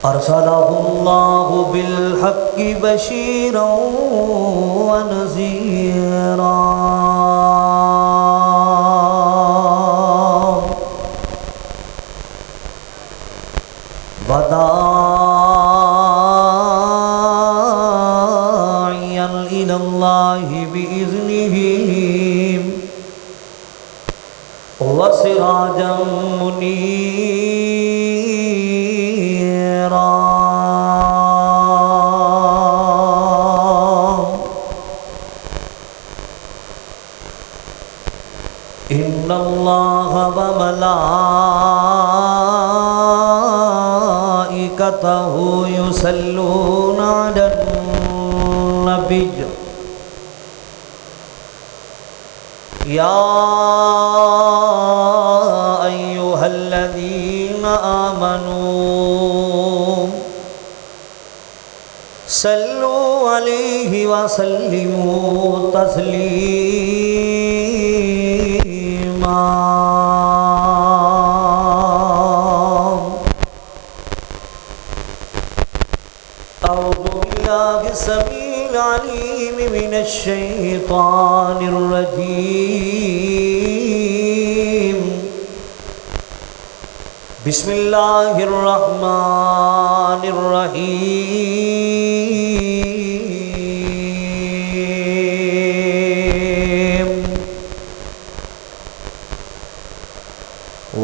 अरसलहुल्लाहु बिल्हक्कि बशीरन व नज़ीरा वदाइयन इलल्लाहि बिइज़्निहि व सिराजम मुनीरा। इन्नल्लाह व मलाइकतहु युसल्लूना अलन नबिय्य या अय्युहल्लज़ीना आमनू सल्लु अलैहि व सल्लिमू तस्लीमा। अऊज़ु बिल्लाहि समीइल अलीम मिनश शैतानिर रजीम। बिस्मिल्लाहिर रहमानिर रहीम।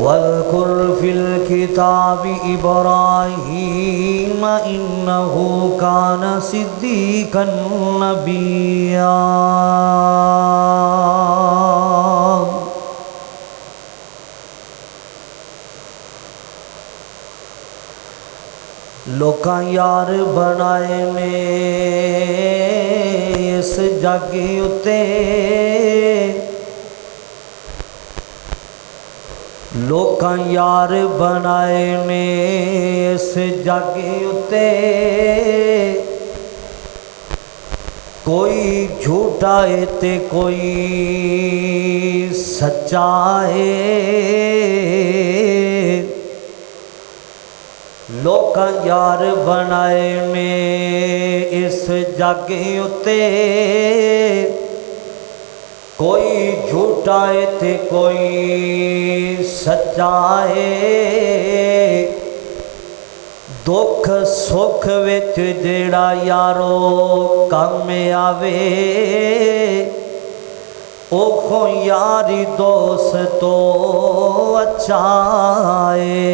वज़्कुर फिल किताबि इब्राहीम इन्नहु कान सिद्दीक़न नबिय्या। लोकां यार बनाए ने इस जग उत्ते, लोकां यार बनाए ने इस जग उत्ते। कोई झूठा है ते कोई सच्चा है। लोकां यार बनाए ने इस जग उत्ते। कोई झूठा है ते कोई सच्चा है। दुख सुख विच जेड़ा यारो काम आवे, ओखो यारी दोस्तो अच्छा है।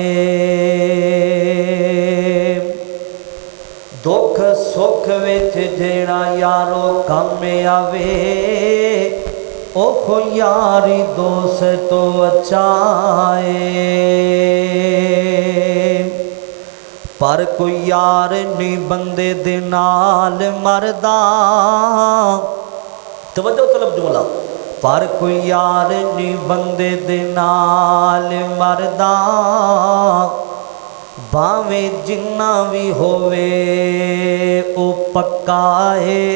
दुख सुख विच जेड़ा यारो काम आवे, ओखो यारी दोस्तो अच्छा है। पर कोई यार नहीं बंदे दे नाल मरदा। तवज्जो तलब जुमला। पर कोई यार नहीं बंदे दे नाल मरदा, भावें जिन्ना भी होवे ओ पक्का है।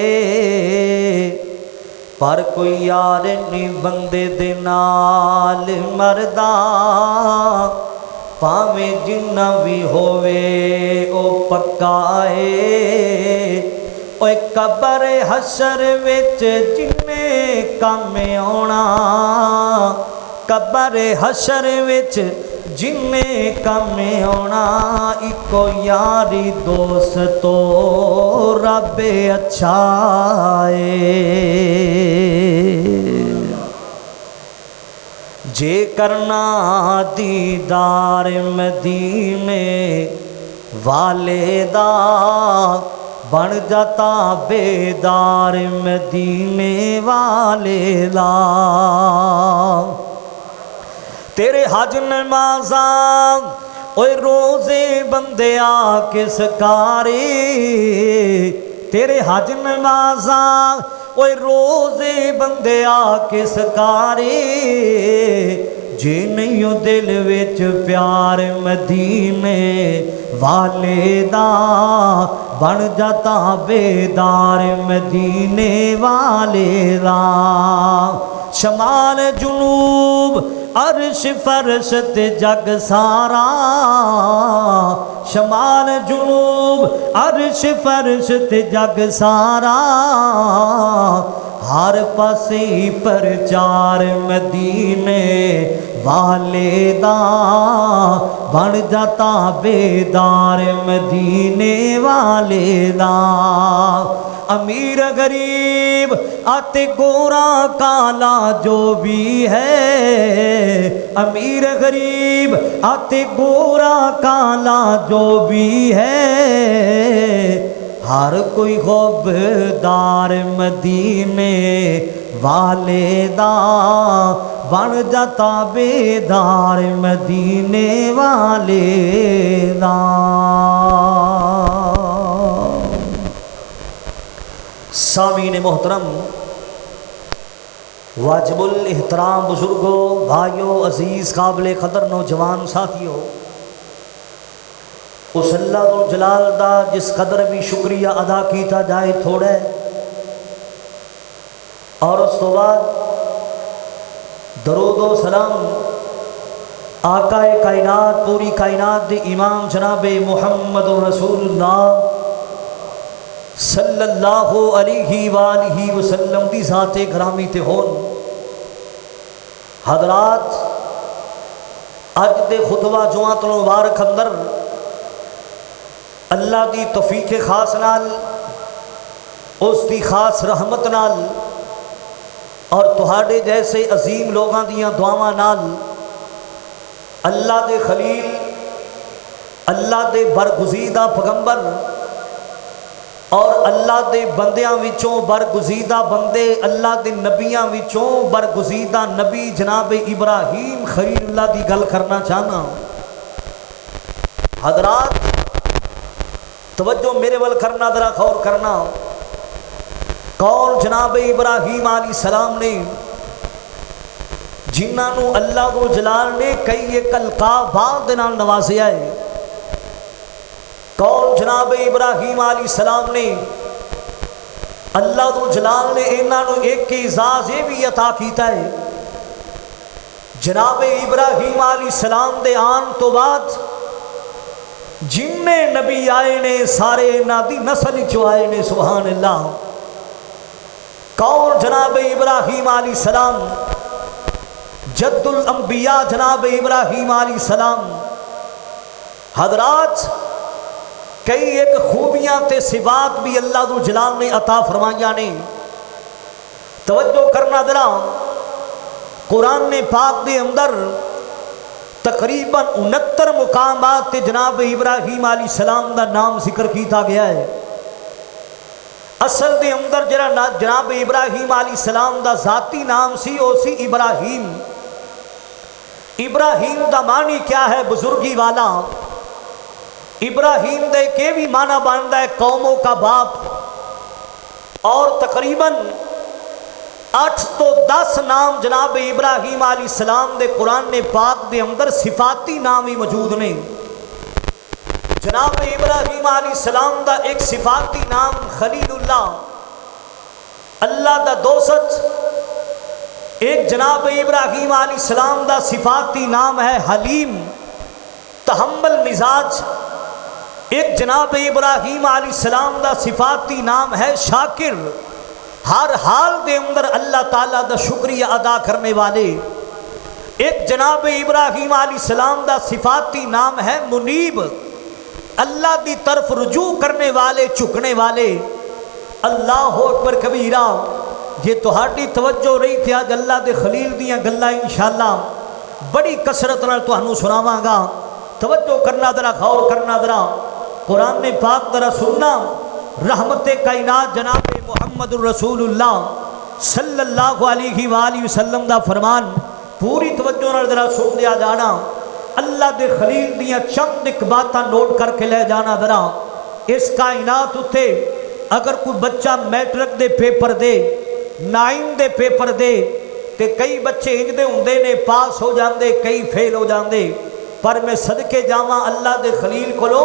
पर कोई यार नहीं बंदे दे नाल मरदा, भावें जिन्ना भी होवे ओ पक्का है। ओए कबर हशर विच जिन्ने काम आउणा, कबर हशर विच जिन्ने काम आउणा। इको यारी दोस्तो रब अच्छा है। जे करना दीदार मदीने वाले दा, बन जाता बेदार मदीने वाले दा। तेरे हज नमाज़ा ओए रोज़े बंदिया किस कारी। तेरे हज नमाज़ा ओए रोज़े बंदिया किस कारी। जे नहीं ओ दिल विच प्यार मदीने वाले दा, बन जाता बेदार मदीने वाले दा। शमाल जुनूब अर्श फर्श ते जग सारा, शमाल जुनूब अर्श फर्श ते जग सारा, हर पासे प्रचार मदीने वाले दा, बन जाता बेदार मदीने वाले दा। अमीर गरीब आते गोरा काला जो भी है, अमीर गरीब आते गोरा काला जो भी है, हर कोई ख़ुबदार मदीने वाले दा, बन जाता बेदार मदीने वाले दा। सामीन मोहतरम, वाजिबुल एहतराम बुजुर्गों, भाइयों, अजीज़ काबिल क़दर नौजवान साथियों, उस अल्लाह जलाल दा जिस कदर भी शुक्रिया अदा किया जाए थोड़ा है। और उस तो बाद दरूद व सलाम आकाए कायनात, पूरी कायनात दे इमाम जनाब मुहम्मद रसूलुल्लाह सल्लल्लाहु अलैहि वालिहि वसल्लम दी ज़ाते ग्रामी ते होन। हज़रात, अज दे खुतबा जुमातुल मुबारक अंदर अल्लाह की तौफीक खास नाल, उसकी खास रहमत नाल और तुहाडे जैसे अजीम लोगों दियां दुआवां नाल अल्लाह दे खलील, अल्लाह दे बरगुज़ीदा पैगंबर और अल्लाह दे बंदियां विचों बरगुज़ीदा बंदे, अल्लाह दे नबियां विचों बरगुज़ीदा नबी जनाब इब्राहीम खलीलुल्लाह की गल करना चाहना। हज़रात, तवज्जो मेरे वल करना, जरा गौर करना। कौन जनाब इब्राहीम अलैहिस्सलाम ने, जिन्होंने अल्लाह को जलाल ने कई एक अलकाबात दे नाल नवाजिया है। कौन जनाब इब्राहीम अलैहिस्सलाम ने, अल्लाह को जलाल ने इन्होंने एक एजाज़ ये भी अता किया है। जनाब इब्राहीम अलैहिस्सलाम दे आन तो बाद जिन्ने नबी आए ने सारे इन्हां दी नस्ल चो आए ने। सुभान अल्लाह। कौन जनाब इब्राहीम अलैहिस्सलाम, जद्दुल अंबिया जनाब इब्राहीम अलैहिस्सलाम। हज़रात, कई एक खूबियां ते सिफात भी अल्लाह दु जलाल ने अता फरमाइया ने। तवज्जो करना जरा, कुरान ने पाक दे अंदर तकरीबन 69 मुकामात ते जनाब इब्राहीम अलैहिस्सलाम का नाम जिक्र किया गया है। असल दे अंदर जरा जनाब इब्राहीम अलैहिस्सलाम का जाती नाम सी, ओ सी इब्राहीम। इब्राहीम का मानी क्या है? बुजुर्गी वाला। इब्राहीम दे के भी माना बनता है कौमों का बाप। और तकरीबन 8 तो 10 नाम जनाब इब्राहीम अलैहिस्सलाम दे कुरान ने पाक दे अंदर सिफाती नाम ही मौजूद ने। जनाब इब्राहीम अलैहिस्सलाम दा एक सिफाती नाम खलीलुल्लाह, अल्लाह दा दोस्त। एक जनाब इब्राहीम अलैहिस्सलाम दा सिफाती नाम है हलीम, तहम्मुल मिजाज। एक जनाब इब्राहीम अलैहिस्सलाम दा सिफाती नाम है शाकिर, हर हाल दे अंदर अल्लाह ताला दा शुक्रिया अदा करने वाले। एक जनाब इब्राहीम अलैहिस्सलाम दा सिफाती नाम है मुनीब, अल्लाह की तरफ रुजू करने वाले, झुकने वाले। अल्लाह अकबर कबीरा। जे तुहाडी तवज्जो रही थी अज अल्लाह के खलील दियां गल्लां इंशाअल्लाह बड़ी कसरत नाल तुहानू सुनावांगा। तवज्जो करना जरा, गौर करना जरा। कुरान ने पाक जरा सुनना। रहमत कायनात जनाब मुहम्मद रसूलुल्लाह सल्लल्लाहु अलैहि वसल्लम दा फरमान पूरी तवज्जो नाल जरा सुन लिया जाना। अल्लाह के खलील दियां चंद एक बातां नोट करके ले जाना जरा। इस कायनात उत्ते अगर कोई बच्चा मैट्रिक दे पेपर दे, 9 दे पेपर दे, तो कई बच्चे इंजदे होंदे ने पास हो जाते, कई फेल हो जाते। पर मैं सदके जावां अल्लाह के खलील कोलो,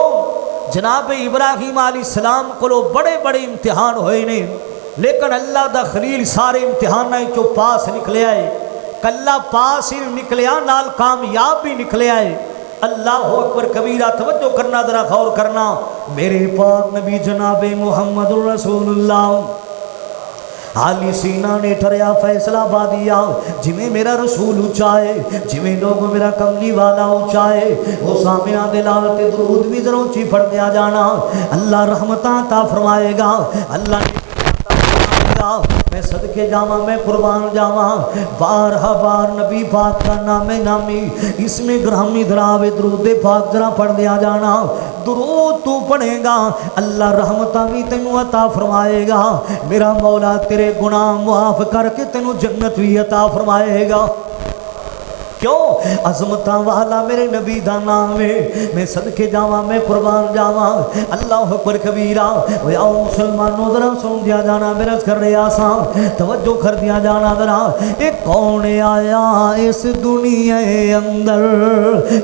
जनाब इब्राहीम अलैहिस्सलाम कोलो बड़े बड़े इम्तिहान होए ने, लेकिन अल्लाह दा खलील सारे इम्तिहानां चों पास निकलिया है। कल्ला पास ही निकलिया नाल कामयाब भी निकलिया है। अल्लाह अकबर कबीरा, तवज्जो करना, जरा गौर करना। मेरे पाक नबी जनाबे मुहम्मद रसूलुल्लाह आली सीना ने ठरिया फैसला पा दिया, जिमें मेरा रसूल ऊंचा है, जिमें लोग मेरा कमली वाला ऊंचा है, वो सामिया दे लाल ते दुरूद भी जरूर ची फड़ दिया जाना। अल्लाह रहमतां ता फरमाएगा, अल्लाह मैं सदके जावा, मैं कुर्बान जावा। बारहा बार नबी पाक का नामे नामी इसमें ग्रामी धरावे दरूद पाक जरा पढ़ दिया जाना। दुरूद तू पढ़ेगा, अल्लाह रहमतां भी तेनू अता फरमाएगा। मेरा मौला तेरे गुनाह मुआफ करके तेनू जन्नत भी अता फरमाएगा। क्यों? अजमता वाला मेरे नबी दा नाम है। मैं सदके जावा, मैं कुर्बान जावा। अल्लाह अकबर कबीरा। ओए आओ मुसलमानों जरा सुन दिया जाना, मेरा कर रहा सा, तवज्जो कर दिया जाना जरा। ये कौन आया इस दुनिया अंदर?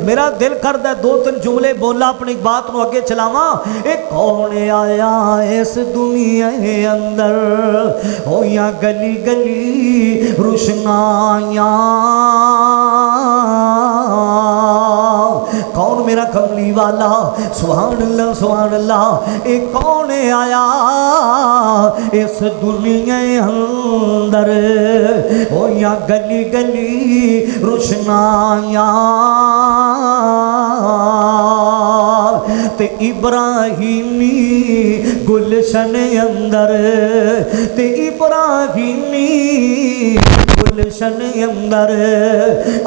मेरा दिल करदा दो तीन जुमले बोला, अपनी बात को अगे चलावा। ये कौन आया इस दुनिया अंदर? होया गली गली रुशनाइयां, कौन मेरा कमली वाला? सुभान अल्लाह सुभान अल्लाह। एक कौन आया इस दुनिया अंदर? ओ या गली गली रुशनाइयां, ते इब्राहिमी गुलशन अंदर, ते इब्राहिमी गुलशन अंदर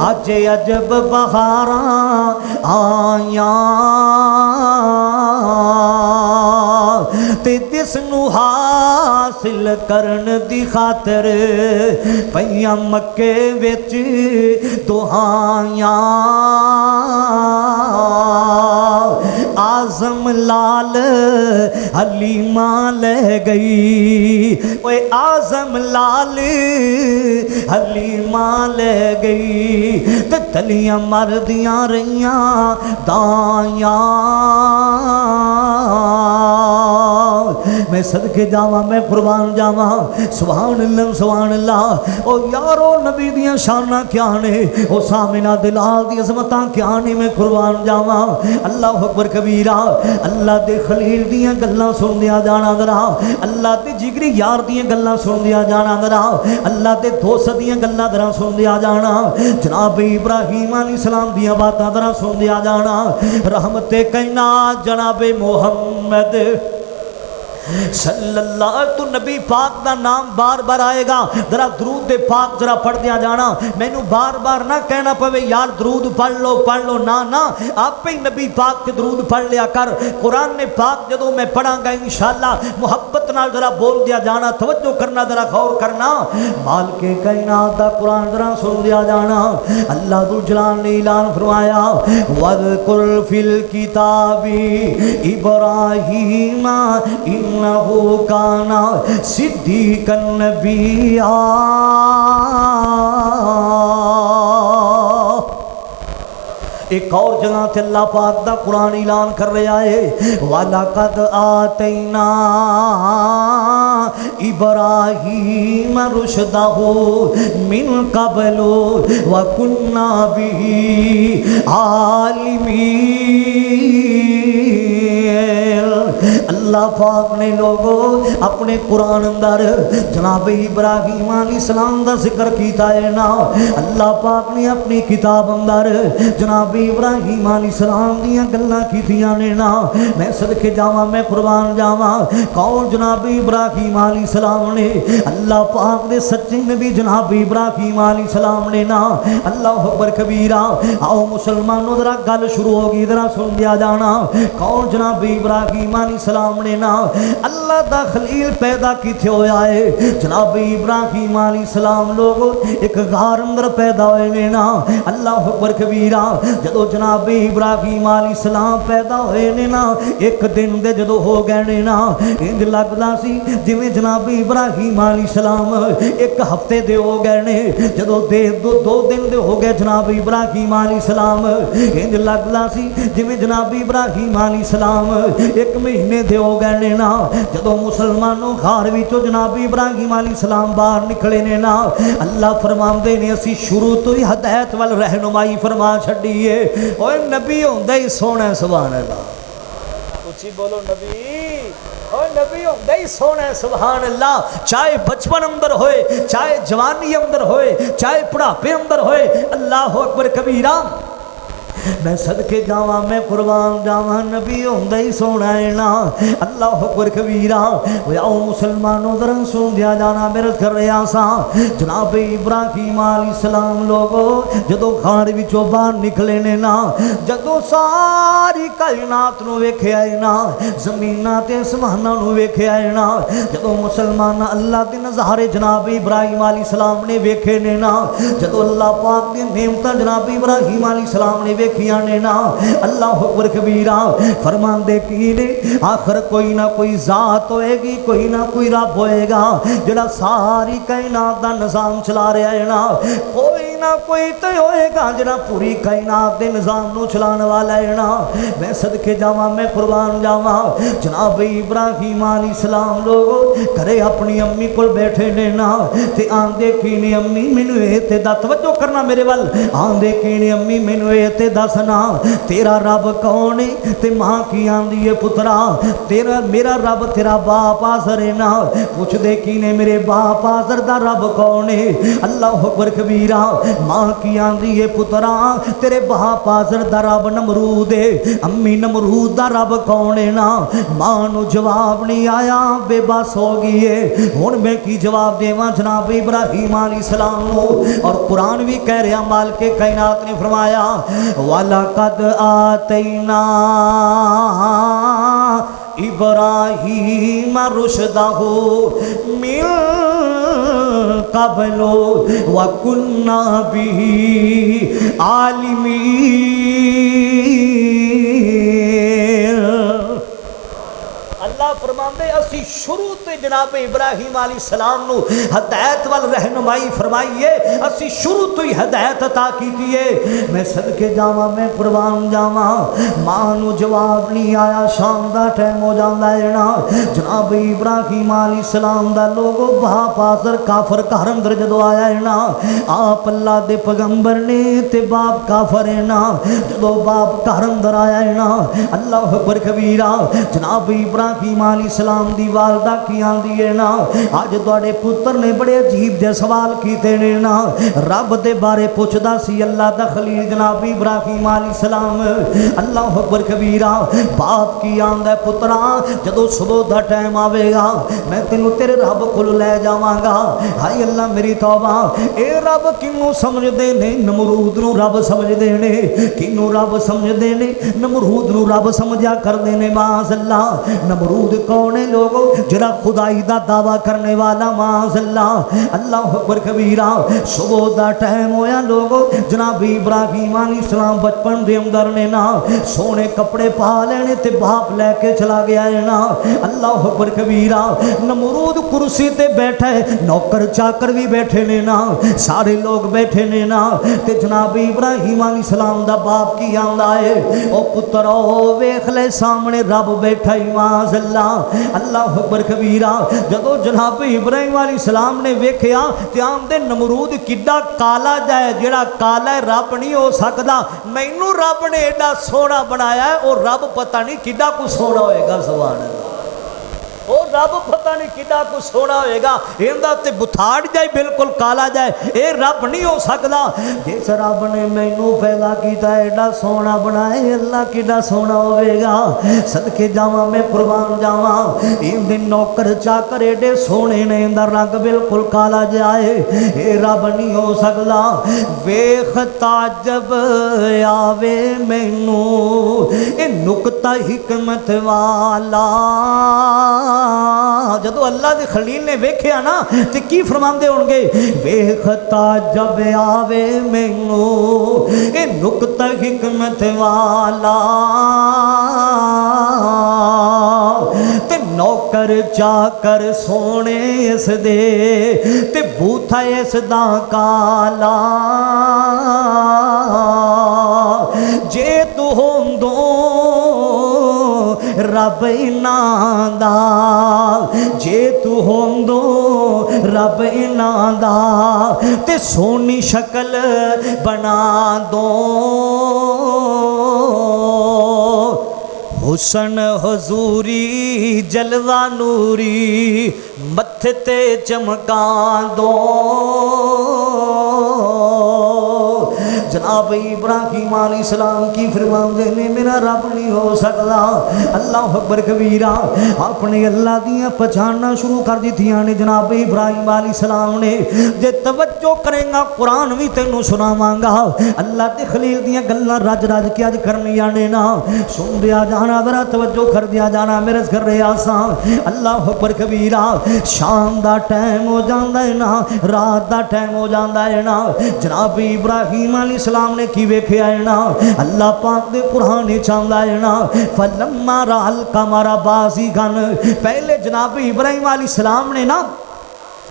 अज अजब बहारा आया, ते जिसनू हासिल करन दी खातर पईयां मक्के विच दुहाइयां। आजम लाल हलीमा ले गई, ओए आजम लाल हलीमा ले गई, ते तलियां मरदियां रहियां दाइयां। मैं सदके जावा, मैं कुर्बान जावा। सुभान अल्लाह सुभान अल्लाह। ओ यारो नबी दियां शाना क्या ने, ओ सामिना दिलाल दी अज़मतां क्या ने, मैं कुर्बान जावा। अल्लाह अकबर कबीरा। अल्लाह दे खलील दियां गल्लां सुन दिया जाना जरा, अल्लाह दे जिगरी यार दियां गल्लां सुन दिया जाना जरा, अल्लाह दे दोस्त दियां गल्लां जरा सुन दिया जाना। जनाब इब्राहिम अलैहिस्सलाम दियां बातां जरा सुन दिया जाना। रहमते कायनात जनाब मुहम्मद सल्लल्लाहु, तो नबी पाक का नाम बार बार आएगा, जरा दरूद दे पाक जरा पढ़ दिया जाना। मैनू बार बार ना कहना पवे यार दरूद पढ़ लो ना ना, आपे ही नबी पाक के दरूद पढ़ लिया कर। कुरान ने पाक जदों मैं पढ़ांगा इंशाअल्लाह मुहब्बत नाल जरा बोल दिया जाना, तवज्जो करना, जरा गौर करना। माल के कायनात दा कुरान जरा सुन दिया जाना। अल्लाह दुल जलाल ने ऐलान फरमाया, वज़कुर फिल किताबी इब्राहीम इन्नहु काना सिद्दीकन नबिय्या। एक और जगह से अल्लाह पाक दा कुरान ऐलान कर रहा है, वलक़द आतैना इब्राहीम रुशदहु मिन क़ब्लु व कुन्ना बिही आलिमीन। अल्लाह पाक ने लोगों अपने कुरान अंदर जनाब इब्राहीम अलैहिस्सलाम दा जिक्र कीता है ना। अल्लाह पाक ने अपनी किताब अंदर जनाब इब्राहीम अलैहिस्सलाम दियां गल्लां कीतियां ने ना। मैं सदके जावां, मैं कुर्बान जावां। कौन? जनाब इब्राहीम अलैहिस्सलाम ने, अल्लाह पाक दे सच्चे नबी जनाब इब्राहीम अलैहिस्सलाम ने ना। अल्लाह अकबर कबीरा। आओ मुसलमानों जरा गल शुरू होगी, जरा सुन दिया जाना। कौन? जनाब इब्राहीम अलैहिस्सलाम ने ना अल्लाह दा खलील पैदा किथे होया है। जनाब इब्राहीम अलैहिस्सलाम लोग एक गार अंदर पैदा होए ने ना। अल्लाह अकबर कबीरा। जदों जनाब इब्राहीम अलैहिस्सलाम पैदा होए ने ना, एक दिन दे जदों हो गए ने ना, इंज लगदा सी जिवें जनाब इब्राहीम अलैहिस्सलाम एक हफ्ते दे हो गए ने। जदों दो दिन दे हो गए जनाब इब्राहीम अलैहिस्सलाम, इंज लगदा सी जिवें जनाब इब्राहीम अलैहिस्सलाम एक महीने दे हो हो गए ने ना। जदों मुसलमानों घर विचों जनाब इब्राहिम अलैहिस्सलाम बाहर निकले ने ना, अल्लाह फरमाते ने असी शुरू तो ही हदायत वाल रहनुमाई फरमा छड़ी है। ओए नबी होंदा ही सोहना, सुभान अल्लाह। उची बोलो नबी, और नबी होंदा ही सोहना, सुभान अल्लाह। चाहे बचपन अंदर होए, चाहे जवानी अंदर होए, चाहे बुढ़ापे अंदर होए, अल्लाह अकबर कबीरा। मैं सदके जावा, मैं कुर्बान जावा, नबी होंदा ही सोहना है ना। अल्लाह अकबर कबीरा। आओ मुसलमानों दर सुन दिया जाना मेरे कर रहा सा। जनाब इब्राहिम अलैहिस्सलाम लोगो जदों घर विचों बाहर निकले ने ना, जदों सारी कायनात नूं वेखिया है ना, जमीनां ते आसमानां नूं वेखिया है ना, जदों मुसलमान अल्लाह दे नज़ारे जनाब इब्राहिम अलैहिस्सलाम ने वेखे ने ना, जदों अल्लाह पाक दी नेमतां जनाब इब्राहिम अलैहिस्सलाम ने वेखिया ने ना, अल्लाह अकबर कबीरा। फरमांदे की ने आखिर कोई ना कोई जात होएगी, कोई ना कोई रब होएगा जिहड़ा सारी कायनात दा निज़ाम चला रहा है ना। कोई ना कोई तो होएगा जिहड़ा पूरी कायनात दे निज़ाम नूं चलाने वाला है ना। मैं सदके जावा, मैं कुर्बान जावा। जनाब इब्राहिम अलैहिस्सलाम लोग घरे अपनी अम्मी कोल बैठे ने ना, ते आंदे की ने अम्मी मैनू ए ते दा तवज्जो करना मेरे वल। आंदे की ने अम्मी मैनू ए ते दसना तेरा रब कौन है। ते मां की आंदी है पुत्रा तेरा मेरा रब तेरा बाप आसर है ना। पुछदे की ने मेरे बाप आसर दा रब कौन है। अल्लाह अकबर कबीरा। मां की आंदी है पुत्रा तेरे बाप आसर दा रब नमरूद है। अम्मी नमरूद दा रब कौन है ना। मां नू जवाब नहीं आया, बेबस हो गई है। हुण मैं की जवाब देवां जनाब इब्राहिम अलैहिस्सलाम नू। और कुरान भी कह रहा माल के कायनात ने फरमाया वलकद आतैना इब्राहीम रुशदहू मिन क़ब्लु व कुन्ना बिही आलिमीन। अल्लाह फरमांदे असी शुरू ते जनाब इब्राहिम अलैहिस्सलाम नू हदायत वाल रहनुमाई फरमाई है। असी शुरू तो ही हदायत अता की है। मैं सदके जावा, मैं कुर्बान जावा। मां नू जवाब नहीं आया, शाम दा टाइम हो जांदा है ना। जनाब इब्राहिम अलैहिस्सलाम दा लोगो बाप आसर काफर घर अंदर जदों आया है ना, आप अल्लाह दे पैगंबर ने ते बाप काफर है ना। जदों बाप घर अंदर आया है ना, अल्लाह अकबर कबीरा। जनाब इब्राहिम अलैहिस्सलाम दी वालदा की आंदी है ना, अज तुहाडे पुत्र ने बड़े अजीब दे सवाल कीते ने ना। रब दे बारे पुछदा सी अल्लाह दा खलील जनाब इब्राहिम अलैहिस्सलाम। अल्लाह अकबर कबीरा। बाप की आंदा पुत्रा जदों सुबह दा टाइम आवेगा मैं तेनू तेरे रब कोल लै जावांगा। हाय अल्लाह मेरी तौबा। ए रब किनू समझदे ने, नमरूद नू रब समझदे ने। किनू रब समझदे ने, नमरूद नू रब समझा करदे ने। माज़अल्लाह नमरूद कौन है लोगो जरा खुदाई दा दावा करने वाला। माज़अल्लाह। अल्लाह अकबर कबीरा। सुबह दा टाइम होया लोगो जनाब इब्राहिम अलैहिस्सलाम बचपन दे अंदर ने ना सोने कपड़े पा लेने ते बाप लैके चला गया है ना। अल्लाह अकबर कबीरा। नमरूद कुर्सी ते बैठा है, नौकर चाकर भी बैठे ने ना, सारे लोग बैठे ने ना। ते जनाब इब्राहिम अलैहिस्सलाम दा बाप की आंदा है ओ पुत्र ओ वेख ले सामने रब बैठा ही। माज़अल्लाह। अल्लाह अकबर कबीरा। जदों जनाब इब्राहिम अलैहिस्सलाम ने वेख्या ते आंदे नमरूद किड्डा काला जाए, जेड़ा काला है रब नहीं हो सकता। मैनू रब ने एडा सोहना बनाया है, और रब पता नहीं किड्डा कुछ सोहना होएगा। सुभान अल्लाह। और रब पता नहीं किड्डा कुछ सोहना होएगा। इहदा ते बुथाड़ जाए बिल्कुल काला जाए, ये रब नहीं हो सकता। जिस रब ने मैनू पैदा किया एडा सोहना बनाए, अल्लाह किड्डा सोहना होवेगा। सदके जावा, मैं कुर्बान जावा। इहदे नौकर चाकर एडे सोहने ने, इहदा रंग बिल्कुल काला जाए, ये रब नहीं हो सकता। वेख ताजब आवे मैनू ये नुकता हिकमत वाला। जदों अल्लाह दे खलील ने वेख्या ना ते की फरमांदे होणगे, वेख ताजब आवे मैनू ए नुकता हिकमत वाला। ते नौकर चाकर सोने इस दे ते बूथा इस दा काला। जे तू होंदो रब इन्हां दा, जे तू होंदो रब इन्हां दा ते सोनी शक्ल बना दो। हुसन हजूरी जलवा नूरी मत्थे ते चमका दो। जनाब इब्राहिम अलैहिस्सलाम की फरमाते ने मेरा रब नहीं हो सकता। अल्लाह अकबर कबीरा। अपने अल्लाह दियां पहचानना शुरू कर दित्तियां ने जनाब इब्राहिम अलैहिस्सलाम ने। जे तवज्जो करेगा कुरान भी तेनों सुनावांगा। अल्लाह ते खलील दियां गल्लां रज रज के अज करनियां ने ना। सुन दिया जाना जरा तवज्जो कर दिया जाना मेरे घर रहा सा। अल्लाह अकबर कबीरा। शाम का टाइम हो जाता है ना, रात का टाइम हो जाता है ना। जनाब इब्राहिम अलैहिस्सलाम ने की वेख्या है ना, अल्लाह पाक दे कुरान चाहता है ना, फलम्मा राल कमरा बाज़िगन। पहले जनाब इब्राहिम अलैहिस्सलाम ने ना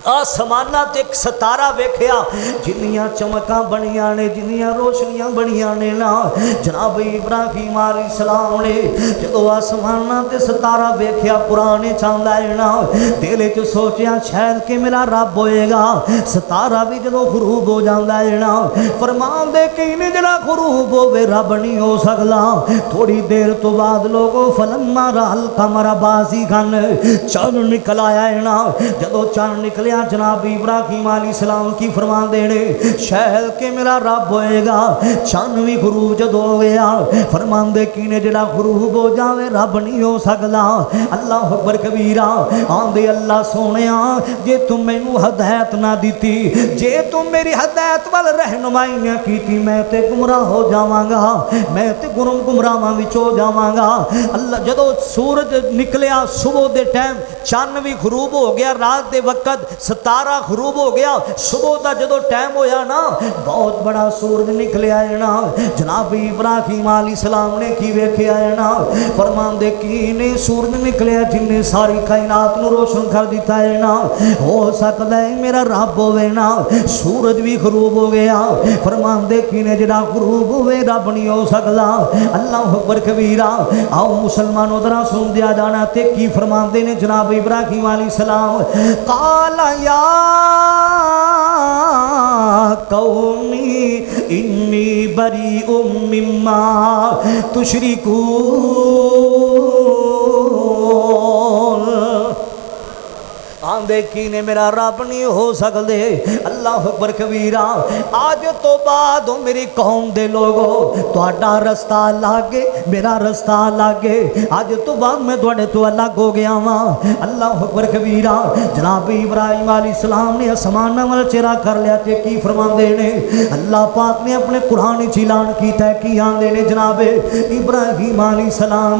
आसमाना ते एक सितारा वेख्या, जिन्नियां चमकां बनियां ने, जिन्नियां रोशनियां बनियां ने ना। जनाब इब्राहिम अलैहिस्सलाम ने जदों आसमाना ते सितारा वेख्या, कुरान चाहता है ना, दिल च सोचा शायद कि मेरा रब होएगा। सितारा भी जदों गुरूब हो जाता है ना, फरमान दे कि इन्हें जरा गुरूब होवे रब नहीं हो सकता। थोड़ी देर तो बाद लोगों फलम्मा राल कमरा बाज़िगन, चंद निकल आया है ना। जदों चंद निकले जनाब इब्राहिम अलैहिस्सलाम की फरमा देने शायद के मेरा रब होएगा। चंद भी गुरूब जदों हो गया, फरमांदे कि ने जड़ा गुरूब हो जावे रब नहीं हो सकता। अल्लाह अकबर कबीरा। आंदे अल्लाह सोनिया जे तुम मैनू हदायत ना दी, जे तुम मेरी हदायत वाल रहनुमाई ना की, मैं ते गुमराह हो जावांगा, मैं ते गुमराहां विच हो जावांगा। अल्लाह जदों सूरज निकलिया सुबह दे टाइम, चंद भी गुरूब हो गया, रात दे वक्त सितारा गुरूब हो गया। सुबह का जदों टाइम होया ना, बहुत बड़ा सूरज निकलिया है ना। जनाब इब्राहिम अलैहिस्सलाम ने की वेख्या है ना, फरमांदे कि ने सूरज निकलिया जिन्हें सारी कायनात नूं रोशन कर दिता है ना। हो सकता है मेरा रब होवे ना। सूरज भी गुरूब हो गया, फरमांदे कि ने जड़ा गुरूब होवे रब नहीं हो सकता। अल्लाह अकबर कबीरा। आओ मुसलमानों जरा सुन दिया जाना ते की फरमांदे ने जनाब इब्राहिम अलैहिस्सलाम, काला या कौमी इन्नी बरीउम मिम्मा तुशरिकून। आंदे की ने मेरा रब नहीं हो सकते। अल्लाह अकबर कबीरा। आज तो बाद मेरी कौम दे लोगो तुहाडा रस्ता लागे, मेरा रस्ता लागे। आज तो बाद मैं तुहाडे तो अलग हो गया वां। अल्लाह अकबर कबीरा। जनाब इब्राहिम अलैहिस्सलाम ने आसमान वाल चेहरा कर लिया ते की फरमांदे ने, अल्लाह पाक ने अपने कुरान च ऐलान कीता कि आंदे ने जनाब इब्राहिम अलैहिस्सलाम,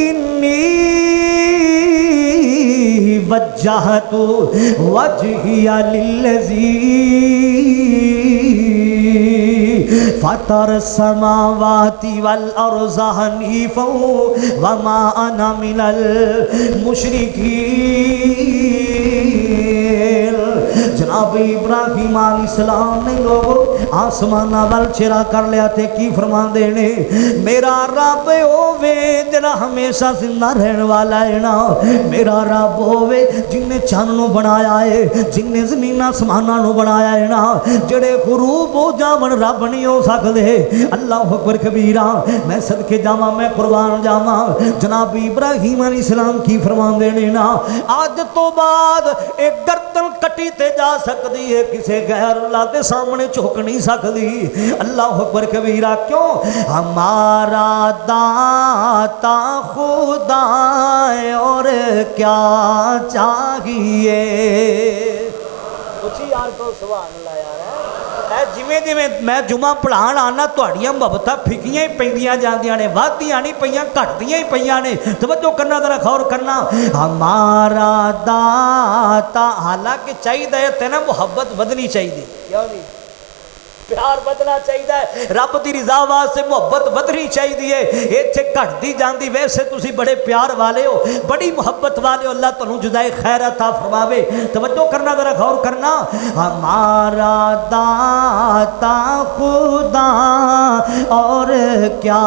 इन्नी वज्जहतु वजहिया लिल्लज़ी फतर समावाति वल अर्ज़ हनीफ़न वमा अना मिनल मुशरिकीन। जनाब इब्राहिम अलैहिस्सलाम ने लोगों आसमाना वाल चेहरा कर लिया ते की फरमांदे ने, मेरा रब होवे जेड़ा हमेशा जिंदा रहने वाला है ना। मेरा रब होवे जिन्हें चंद नूं बनाया है, जिन्हें जमीन आसमाना नूं बनाया है ना। जेड़े गुरूब हो जावन रब नहीं हो सकते। अल्लाह अकबर कबीरा। मैं सदके जावा, मैं कुर्बान जावा। जनाब इब्राहिम अलैहिस्सलाम की फरमांदे ने ना, अज तो बाद एक गर्दन कटी ते जा सकती है, किसी गैर अल्लाह के सामने झुक नहीं सकती। अल्लाह अकबर कबीरा। क्यों? हमारा दाता खुदा है और क्या चाहिए। उची यार तो सुभान अल्लाह यार है। जिमें जिमें मैं जुमा पढ़ाण आना तुहाड़ियां मुहब्बतां फिकियां ही पैंदियां जांदियां ने, वादियां नहीं पईयां, घटदियां ही पईयां ने। तवज्जो करना जरा गौर करना। हमारा दाता, हालांकि चाहिए ते ना मुहब्बत बदनी चाहिए, क्यों नहीं? प्यार बदना चाहिए, रब की रिजा वास्ते मुहब्बत बदनी चाहिए, इत्थे घटती जाती। वैसे तुसी बड़े प्यार वाले हो, बड़ी मुहब्बत वाले हो, अल्लाह तुहानू जुदाई खैर अता फरमावे। तवज्जो करना, जरा गौर करना। हमारा दाता खुदा और क्या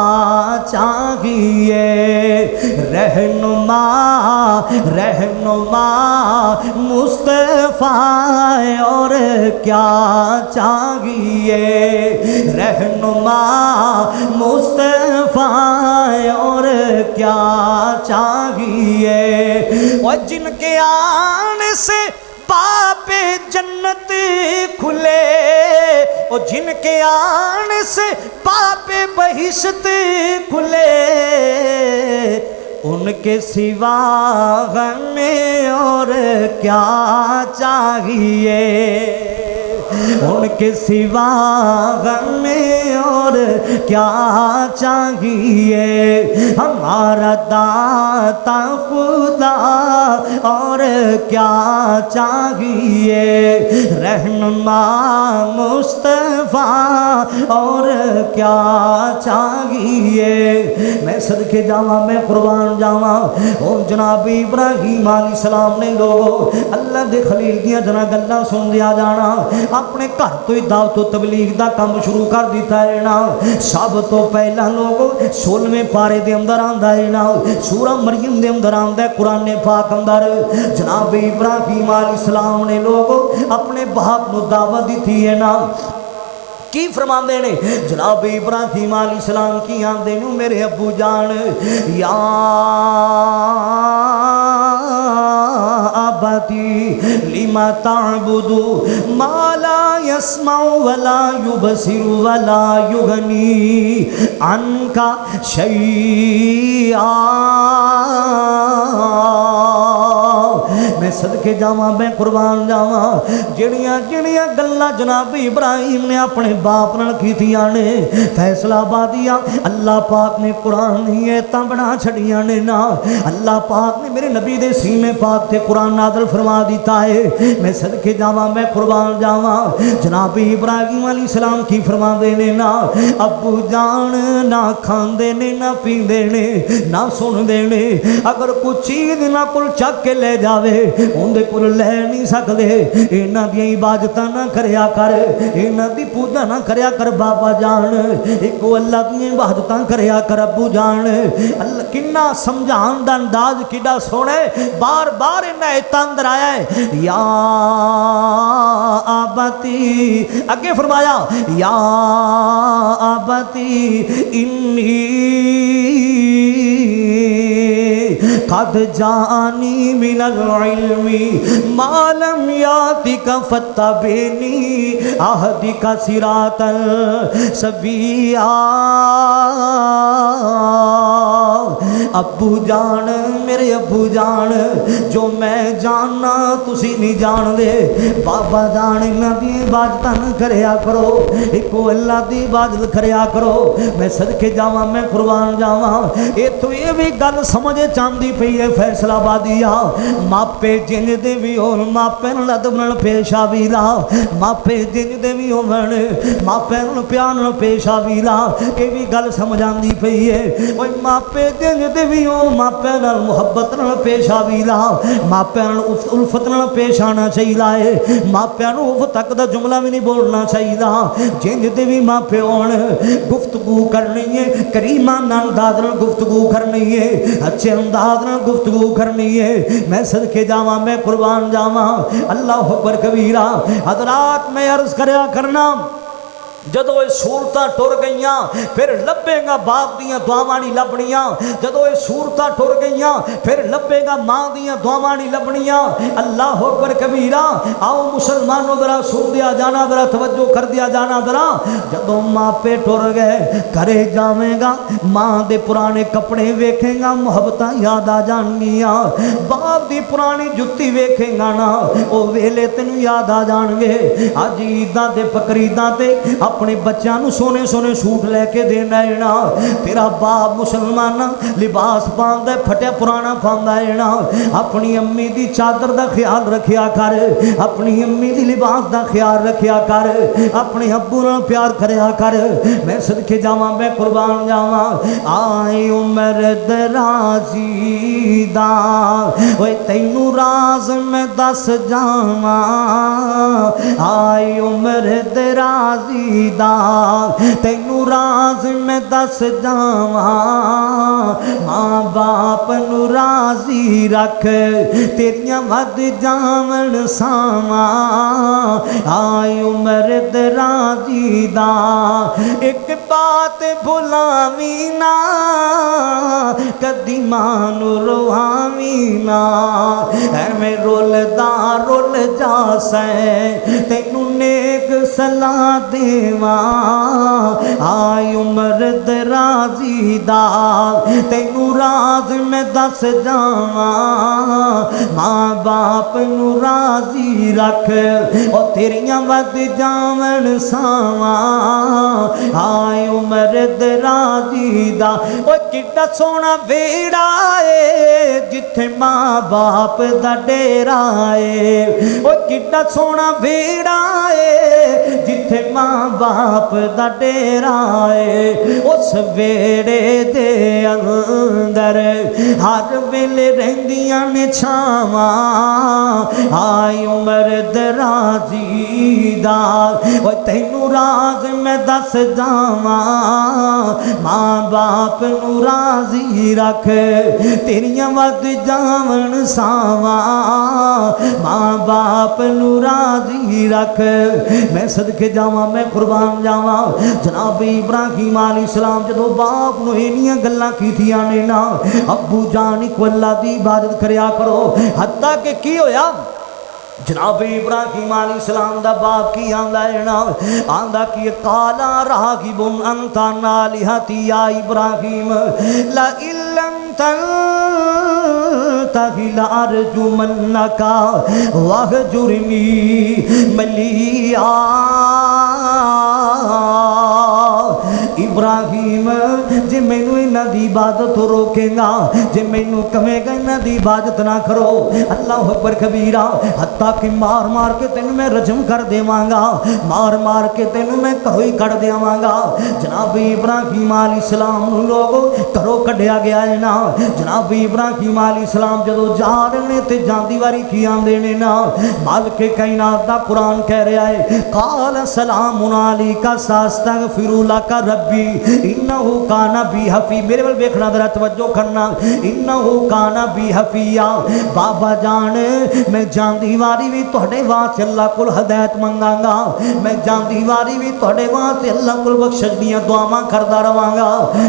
चाहिए, रहनुमा रहनुमा मुस्तफा और क्या चाहिए, रहनुमा मुस्तफा और क्या चाहिए। और जिनके आने से बाबे जन्नत खुले, और जिनके आने से बाबे बहिश्त खुले, उनके सिवा हमें और क्या चाहिए, उनके सिवा हमें और क्या चाहिए। हमारा दाता खुदा और क्या चाहिए, रहनुमा मुस्तफा और क्या चाहिए। मैं सदके जावा, मैं कुर्बान जावा। और जनाब इब्राहिम अलैहिस्सलाम ने लोगों अल्लाह दे खलील दियां जरा गल्लां सुन दिया जाना, अपने घर तो ही दावत तबलीग का काम शुरू कर दिता है ना। सब तो पहला लोगों 16वें पारे के अंदर आंदा है ना, सूरा मरियम के अंदर आंदा है कुरान पाक अंदर। जनाब इब्राहिम अलैहिस्सलाम ने लोगों अपने बाप को दावत दी है ना, की फरमाते ने जनाब इब्राहिम अलैहिस्सलाम की आंदे नू मेरे अबू जान, या अबती लिमा ताबुदु माला यस्माउ वला युबसिरु वला युगनी अनका शैआ। मैं सदके जावा, मैं कुर्बान जावा। जिहड़ियां जिहड़ियां गल्लां जनाब इब्राहिम ने अपने बाप नाल कीतियां ने, फैसला बादिया अल्लाह पाक ने कुरान दी आयतां बना छड़ियां ने ना। अल्लाह पाक ने मेरे नबी दे सीने पाक ते कुरान नाज़िल फरमा दिता है। मैं सदके जावा, मैं कुर्बान जावा। जनाब इब्राहिम अलैहिस्सलाम की फरमांदे ने ना, अबू जान ना खांदे ने ना पींदे ने ना सुनदे ने, अगर कोई चीज़ ना कोल चक के ले जावे उनके कोल लै नहीं सकते। इन्हां दी इबादत ना करया कर, इन्हां दी पूजा ना करया कर बाबा जान, इको अल्लाह दी इबादत करया कर अबू जान। अल्लाह किन्ना समझाण दा अंदाज किड्डा सोहना है, बार बार इन्हां आयतां अंदर आया है। या आबती, अगे फरमाया या आबती इन्नी कद जानी मिनल इल्मी मालम यातिका फत्तबिनी अहदिका सिरातल सविया। अबू जान, मेरे अबू जान, जो मैं जानना तुसी नहीं जानदे। बाबा जान, इन्हां दी इबादत न करया करो, इको अल्लाह दी इबादत करया करो। मैं सदके जावा, मैं कुर्बान जावा। इत्थों ये भी गल समझ चांदी पई है फैसलाबादिया, मापे जिंज दे भी होण, मापे नाल अदब नाल पेश आवी ला, मापे जिंज दे भी होवण, मापे नाल प्यार नाल पेश आवी ला। ये भी गल समझ आंदी पई है। ओए मापे जिंज दे भी हो, मापे नाल मुहब्बत नाल पेश आवी ला, मापे नाल उल्फत नाल पेश आना चाहिए है। मापिया नूं उफ तक दा जुमला भी नहीं बोलना चाहिए। जिंज दे भी मापे होण, गुफ्तगू करनी है, करीमा अंदाज नाल गुफ्तगू करनी है, अच्छे अंदाज नाल गुफ्तगू करनी है। मैं सदके जावा, मैं कुर्बान जावा। अल्लाह अकबर कबीरा। हजरात मैं अर्ज करया करना, जदों ये सूरतां टुर गईयां फिर लभेगा बाप दियां दुआवां नहीं लभणियां। जदों ये सूरतां टुर गईयां फिर लभेगा मां दियां दुआवां नहीं लभणियां। अल्लाह अकबर कबीरा। आओ मुसलमानों जरा सुन दिया जाना, जरा तवज्जो कर दिया जाना जरा। जदों मापे टुर गए घरे जावेगा, मां दे पुराने कपड़े वेखेगा, मुहब्बतां याद आ जाणगियां। बाप दी पुरानी जुत्ती वेखेगा ना, वो वेले तेनू याद आ जाणगे। अज ईदां ते बकरीदां ते अपने बच्चों को सोने सोने सूट लैके देना है ना। तेरा बाप मुसलमान लिबास पाँदा फटिया पुराना पाँदा है ना। अपनी अम्मी की चादर का ख्याल रखिया कर, अपनी अम्मी की लिबास का ख्याल रखिया कर, अपने अब्बू नाल प्यार करया कर। मैं सदके जावां, मैं कुर्बान जावां। आई उम्र दराजी दा ओए तैनू राज मैं दस जावां। आई उम्र दराजी दा तैनू राज मैं दस जावां। माँ बाप नू राजी रख तेरियां वध जावन सावां। आई उम्र दराजी दा एक बात भुलावी ना कदी मां नू रोहावी ना। एवें रोलदा रोल जासै तैनू नेक सलाह देवां। आई उम्र दराजी दा तैनू राज मैं दस जावां। माँ बाप नू राजी रख और तेरियां वध जावन सावां। आई उम्र दराजी दा ओ किड्डा सोहना वेड़ा ए जिथे माँ बाप दा डेरा ए। ओ किड्डा सोहना वेड़ा ए जिथे माँ बाप दा डेरा ए। उस वेड़े दे अंदर हर वेले रहिंदियां ने छावां। आई उम्र दराजी दा ओ तैनू राज मैं दस जावां। माँ बाप नू राजी रख तेरियां वध जावन सावां। माँ बाप नू राजी रख। मैं सदके जावां, मैं कुर्बान जावां। जनाब इब्राहिम अलैहिस्सलाम जदों बाप नू इन्नियां गल्लां कीतियां ने ना, अब्बू जान इक अल्लाह दी इबादत करया करो। हत्ता कि की होया जनाब इब्राहिम अलैहिस्सलाम दा बाप की आंदा है ना, आंदा कि काला रागिबुन अंता नालिहती या इब्राहिम ला इल्लम तंतहि लारजुमन्नका वहजुरनी मलिया। इब्राहिम जे मैनू इन्हां दी इबादत तो रोकेगा, जे मैनू कहेगा इन्हां दी इबादत ना करो, अल्लाह अकबर कबीरा, हत्ता कि मार मार के तेन मैं रजम कर देवांगा, मार मार के तेन मैं घरों ही कढ़ देवांगा। जनाब इब्राहिम अलैहिस्सलाम नू लोगो घरों कढ़िया गया है ना। जनाब इब्राहिम अलैहिस्सलाम जदों जा रहे ने ते जांदी वारी की आंदे ने ना, मालिक कायनात दा कुरान कह रहा है काल सलामुन अलैका सअस्तगफिरु लका रब्बी इन्नहु काना बी हफी। मेरे वाल देखना जरा तवज्जो करना। इन्नहु काना बी हफिया। बाबा जान मैं जांदी वारी भी तुहाडे वास्ते अल्लाह कोल हदायत मंगांगा, मैं जांदी वारी भी तुहाडे वास्ते अल्लाह कोल बख्शिश दियां दुआवां करदा रवांगा।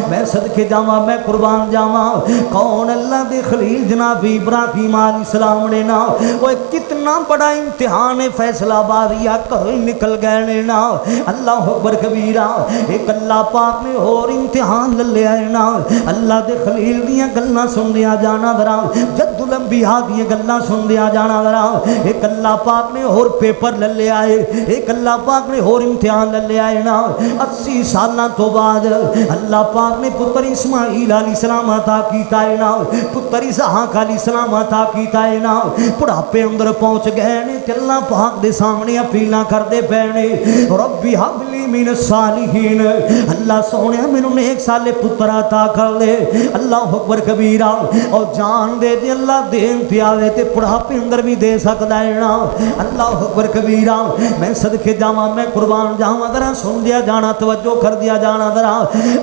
मैं सदके जावां, मैं कुर्बान जावां। कौन अल्लाह दे खलील जनाब इब्राहिम अलैहिस्सलाम ने ना, वो कितना बड़ा इम्तिहान है फैसलाबादिया घरों ही निकल गए ने ना। अल्लाह अकबर कबीरा। एक अल्लाह पाक ने होर इम्तिहान ले लिया है ना। अल्लाह दे खलील दियां गल्लां सुनदिया जाना जरा, जद्दुल अंबिया दियां गल्लां सुनदिया जाना जरा। एक अल्लाह पाक ने होर पेपर ले लिया है, एक अल्लाह पाक ने होर इम्तिहान ले लिया है ना। 80 साल तो बाद अल्लाह पाक ने पुत्र इस्माइल अलैहिस्सलाम अता कीता है ना, पुत्र इसहाक अलैहिस्सलाम अता कीता है ना। बुढ़ापे अंदर पहुंच गए ने ते अल्लाह पाक दे सामने अपीलां करदे पए ने, रब्बी हबली मिन सालिहीन, अल्लाह सोने मैनू नेक साले पुत्र अता कर दे। अल्लाह अकबर कबीरा। और जान दे जे अल्लाह देन ते आवे ते बुढ़ापे अंदर भी दे सकदा है ना। अल्लाह अकबर कबीरा। मैं सदके जावां, मैं कुर्बान जावां। जरा सुन दिया जाना, तवज्जो कर दिया जाना जरा।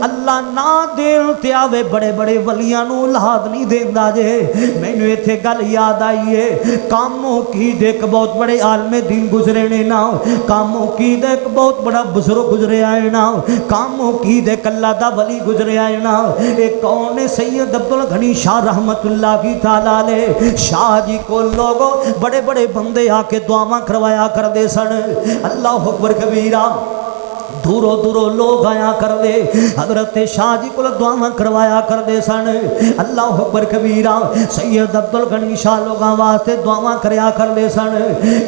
अल्लाह ना देन ते आवे बड़े बड़े वलियां नू औलाद नहीं देंदा जे। मैनू इत्थे गल याद आई है, कामों की दे एक बहुत बड़े आलमे दिन गुजरे ने ना, कामों की दे एक बहुत बड़ा बुजुर्ग गुजरे आए ना, कामों की दे कल्ला दा वली गुजरे आए ना। एक कौन ने सैयद अब्दुल गनी शाह रहमतुल्लाहि तआला अलैह शाह जी को लोगों बड़े बड़े बंदे आके दुआवां करवाया करते सन। अल्लाह अकबर कबीरा। दूरों दूरों लोग आया करते, हजरत शाह जी को दुआवां करवाया करते सन। अल्लाह अकबर कबीरा। सैयद अब्दुल गनी शाह लोगों वास्ते दुआवां करया करते सन।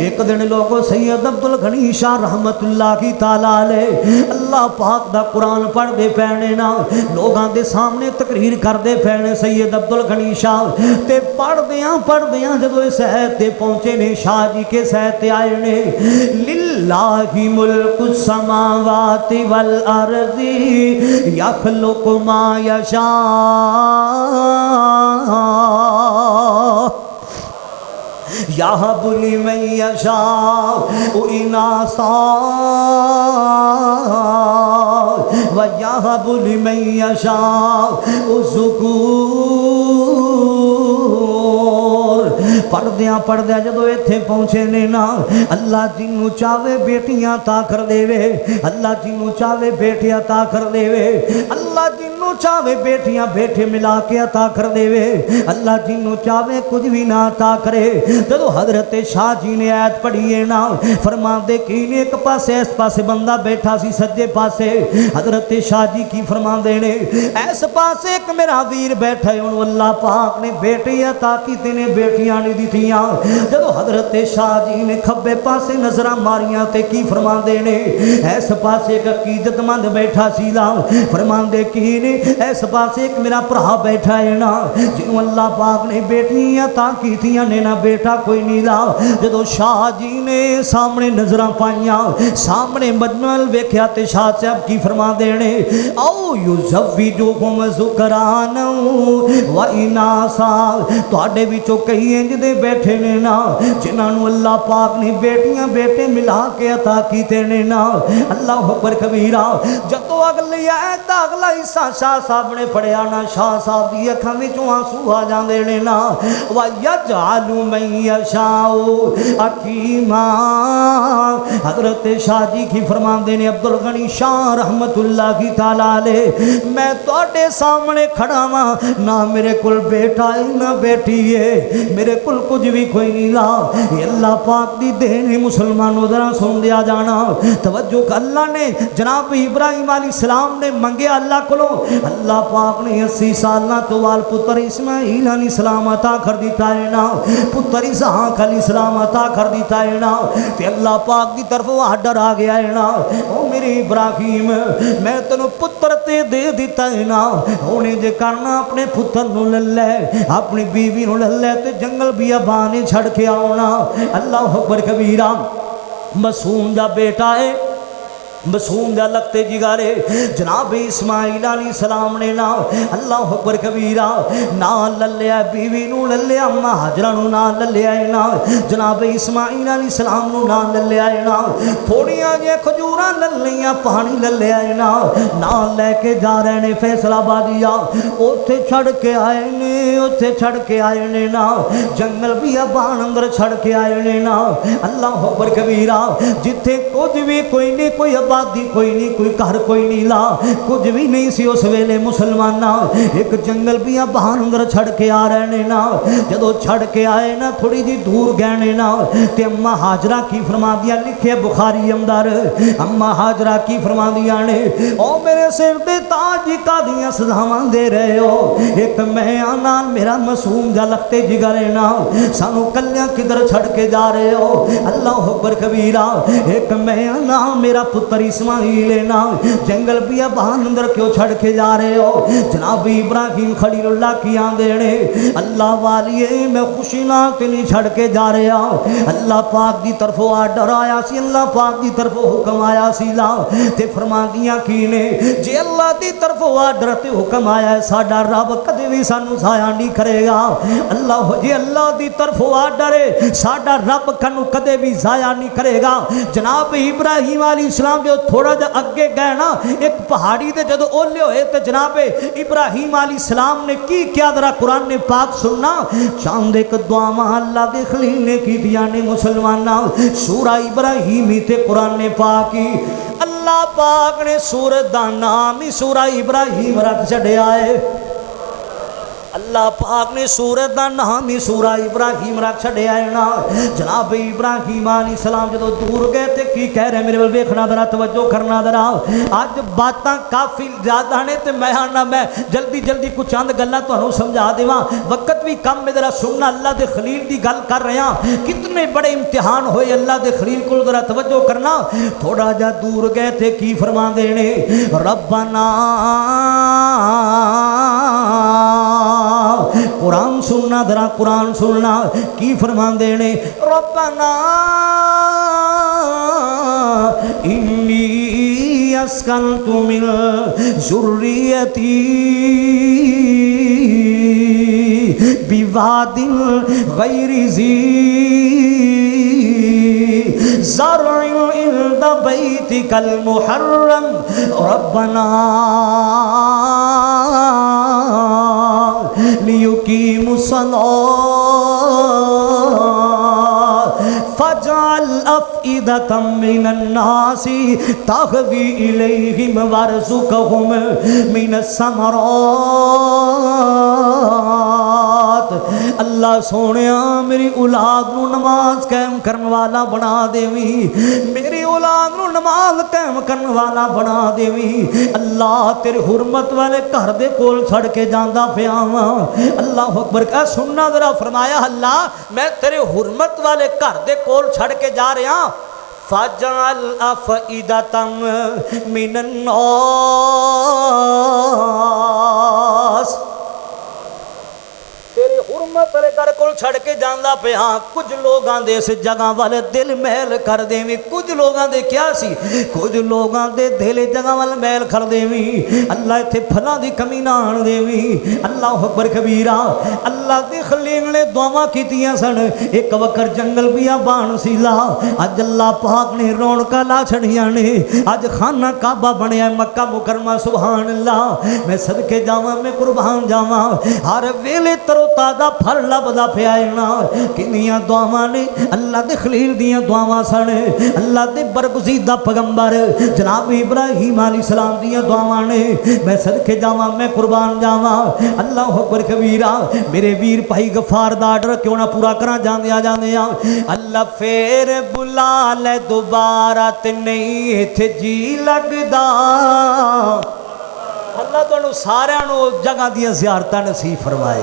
एक दिन लोगों सैयद अब्दुल गनी शाह रहमतुल्लाह की ताला अलैह अल्लाह पाक दा कुरान पढ़ते पैने ना, लोगों के सामने तकरीर करते पैने सैयद अब्दुल गनी शाह ते पढ़दियां जदों इस ऐत ते पहुंचे ने, शाह जी के सैत आए ने, लिल्लाहि मुल्कु समावाति वल अर्दी यखलुकु मा यशा यहबु लिमन यशा इनासा व यहबु लिमन यशा पढ़द्या जदों इत्थे पहुंचे ने ना, अल्लाह जिन्नू चावे बेटियां ता कर देवे, अल्लाह जिन्नू चावे बेटियां ता कर देवे, अल्लाह जिन्नू चावे बेटियां बेटे मिला के अता कर देवे, अल्लाह जिन्नू चावे कुछ भी ना अता करे। जदों हजरत शाह जी ने आयत पढ़ी है ना, फरमांदे की ने एक पासे इस पासे बंदा बैठा सी, सज्जे पासे हजरत शाह जी की फरमांदे ने इस पासे एक मेरा वीर बैठा है, उन्होंने अल्लाह पाक ने बेटे अता की ने बेटियां नहीं दिथियां। जदों हजरत शाह जी ने खब्बे पासे नजर मारियां ते की फरमांदे ने इस पासे एक अकीदतमंद बैठा सी ला, फरमांदे की ने इस पासे एक मेरा भरा बैठा है ना, जिन्हों अल्लाह पाक ने बेटियां ता कीतियां ने ना, बेटा कोई नहीं ला। जदों शाह जी ने सामने नजर पाइयां, सामने मजमल वेख्या ते शाह साहब की फरमांदे ने आओ युज़व्विजुहुम ज़ुकरान व इनासा, तुहाडे विचों कई इंज दे बैठे ने ना जिन्होंने अल्लाह पाक ने बेटियां बेटे मिला के अता कीते ने ना। अल्लाह अकबर कबीरा। जदों अगली आयत अगला हिस्सा शाह साहब ने पढ़िया ना, शाह साहब की अखां विचों आंसू आ जांदे ने ना, व यजअलु मन यशाउ अकीमा। हजरत शाह जी की फरमांदे ने अब्दुल गनी शाह रहमतुल्लाह की ताला अलैह, मैं तुहाडे सामने खड़ा वां, ना मेरे कोल बेटा है ना बेटी है, मेरे कुल कुछ भी कोई नहीं ला। अल्लाह पाक दी देन है मुसलमानों, जरा सुन दिया जाना तवज्जो। अल्लाह ने जनाब इब्राहिम अलैहिस्सलाम ने मंगे अल्लाह को, अल्लाह पाक ने 80 साल तो वाल पुत्र इस्माइल अलैहिस्सलाम अता कर दिता है ना, पुत्र इसहाक अलैहिस्सलाम अता कर दिता है ना, ते अल्लाह पाक की तरफ आर्डर आ गया है ना, ओ मेरे इब्राहिम मैं तेनों पुत्र ते दे दिता है ना, उन्हें जे करना अपने पुत्र नूं ले ले, अपनी बीवी नूं ले ले, ते जंगल बियाबान छड़ के आना। अल्लाह अकबर कबीरा। मासूम दा बेटा है, मासूम दा लगते जिगारे जनाब इस्माइल अलैहिस्सलाम ने ना अल्लाह अकबर कबीरा ना ललिया, बीवी नूं ललिया, अम्मा हाजरा नूं ना ललिया है ना, जनाब इस्माइल अलैहिस्सलाम नूं ना ललिया है ना, थोड़ियां जे खजूरां ललियां, पानी ललिया है ना, ना लैके जा रहे ने फैसलाबादिया, उत्थे छड़ के आए ने, उत्थे छड़ के आए ने ना, जंगल बियाबान अंदर छड़ के आए ने ना। अल्लाह अकबर कबीरा। जिथे कुछ भी कोई नहीं, कोई आबादी कोई नहीं, कोई घर कोई नहीं ला, कुछ भी नहीं सी उस वेले मुसलमाना, एक जंगल बियाबान अंदर छड़ के आ रहे ने ना। जदों छड़ के आए ना, थोड़ी जी दूर गए ने ना, ते अम्मा हाजरा की फरमा दिया, लिखे बुखारी अंदर, अम्मा हाजरा की फरमा दिया ने ओ मेरे सिर ते ताज कादियां सजावां दे रहे हो, एक मैं आना मेरा मासूम जा लगते जिगर है ना, सानू कल्यां किधर छड़ के जा रहे हो। अल्लाह अकबर कबीरा। एक मैं आना मेरा पुत्र इस्माइल है ना, जंगल बियाबान अंदर क्यों छड़ के जा रहे हो। जनाब इब्राहिम खलीलुल्लाह की आंदे ने अल्लाह वालिए मैं खुशी ना ते नहीं छड़ के जा रहा, अल्लाह पाक की तरफों आर्डर आया सी, अल्लाह पाक की तरफों हुक्म आया सी ला, ते फरमांदियां की ने जे अल्लाह की तरफों आर्डर ते हुक्म आया है, साडा रब कदे भी सानू जाया नहीं करेगा। अल्लाह जे अल्लाह की तरफों आर्डर है, साडा रब कनू कदे भी जाया नहीं करेगा। जनाब इब्राहिम अलैहिस्सलाम जो थोड़ा जा अगे गए ना, एक पहाड़ी दे जदों ओले होए ते जनाब इब्राहिम अलैहिस्सलाम ने की क्या, जरा कुरान ने पाक सुनना। चांद एक दुआवां अल्लाह दे खलील ने कीतियां ने मुसलमाना, सूरा इब्राहिम ते कुरान ने पाक की। अल्लाह पाक ने सूरत दा नाम ही सूरा इब्राहिम रख छड़िया है। अल्लाह पाक ने सूरत का नाम ही सूरा इब्राहिम रख छड़िया है ना। जनाब इब्राहिम अलैहिस्सलाम जो दूर गए थे की कह रहे मेरे वाल वेखना जरा, तवज्जो करना जरा। अज बातां काफ़ी ज़्यादा ने तो मैं आना मैं जल्दी जल्दी कुछ चंद गल्लां तुहानूं समझा देवां, वक्त भी कम है। जरा सुनना, अल्लाह के खलील की गल कर रहा, कितने बड़े इम्तिहान होए अल्लाह के खलील को, जरा तवज्जो करना। थोड़ा जा दूर गए थे की फरमांदे ने, रब्बना कुरान सुनना जरा, कुरान सुनना की फरमांदे ने, रब्बना इन्नी अस्कनतु मिन ज़ुर्रियती बिवादिन गैरि ज़ी ज़र्इन इंद बैतिकल मुहर्रम रब्बना फजअल अफ़इदतम मिनन्नासी तहवी इलैहिम वरज़ुक़हुम मिनस्समरात। अल्लाह सोनिया मेरी औलाद नूं नमाज कायम करने वाला बना देवी, मेरी औलाद नूं नमाज कायम करने वाला बना देवी। अल्लाह तेरे हुरमत वाले घर दे कोल छड़ के जांदा पिया वां। अल्लाह अकबर का सुनना जरा, फरमाया अल्लाह मैं तेरे हुरमत वाले घर दे कोल छड़ के जा रहा। फजअल अफ़इदतम मिनन्नास, तेरे हुरमत वाले घर को छड़ के जांदा पिया। कुछ लोग आंदे इस जगह वाले दिल मैल कर देवी, कुछ लोग आंदे क्या सी, कुछ लोग आंदे दिल जगह वाल मैल कर देवी। अल्लाह इत्थे फलां दी कमी ना आण देवी। अल्लाह अकबर कबीरा। अल्लाह दे खलील ने दुआवां कीतियां सन, एक वकर जंगल बियाबान सीला। अज अल्लाह पाक ने रौनकां ला छड़ियां ने, अज खाना काबा बनया मक्का मुकरमा। सुभान अल्लाह, मैं सदके जावां, मैं कुर्बान जावां। हर वेले तरो ताज़ा फल लभदा पिया है ना। किन्नियां दुआवां ने, अल्लाह दे खलील दियां दुआवां सन, अल्लाह दे बरगुज़ीदा पैगंबर जनाब इब्राहिम अलैहिस्सलाम दियां दुआवां ने। मैं सदके जावां, मैं कुर्बान जावां। अल्लाह अकबर कबीरा। मेरे वीर भाई गफार दा आर्डर क्यों ना पूरा करा जांदियां जांदियां। अल्लाह फिर बुला ले दोबारा ते नहीं इत्थे जी लगदा। अल्लाह तुहानू सारिआं नू जगह दियां ज़ियारतां नसीब फरमाए।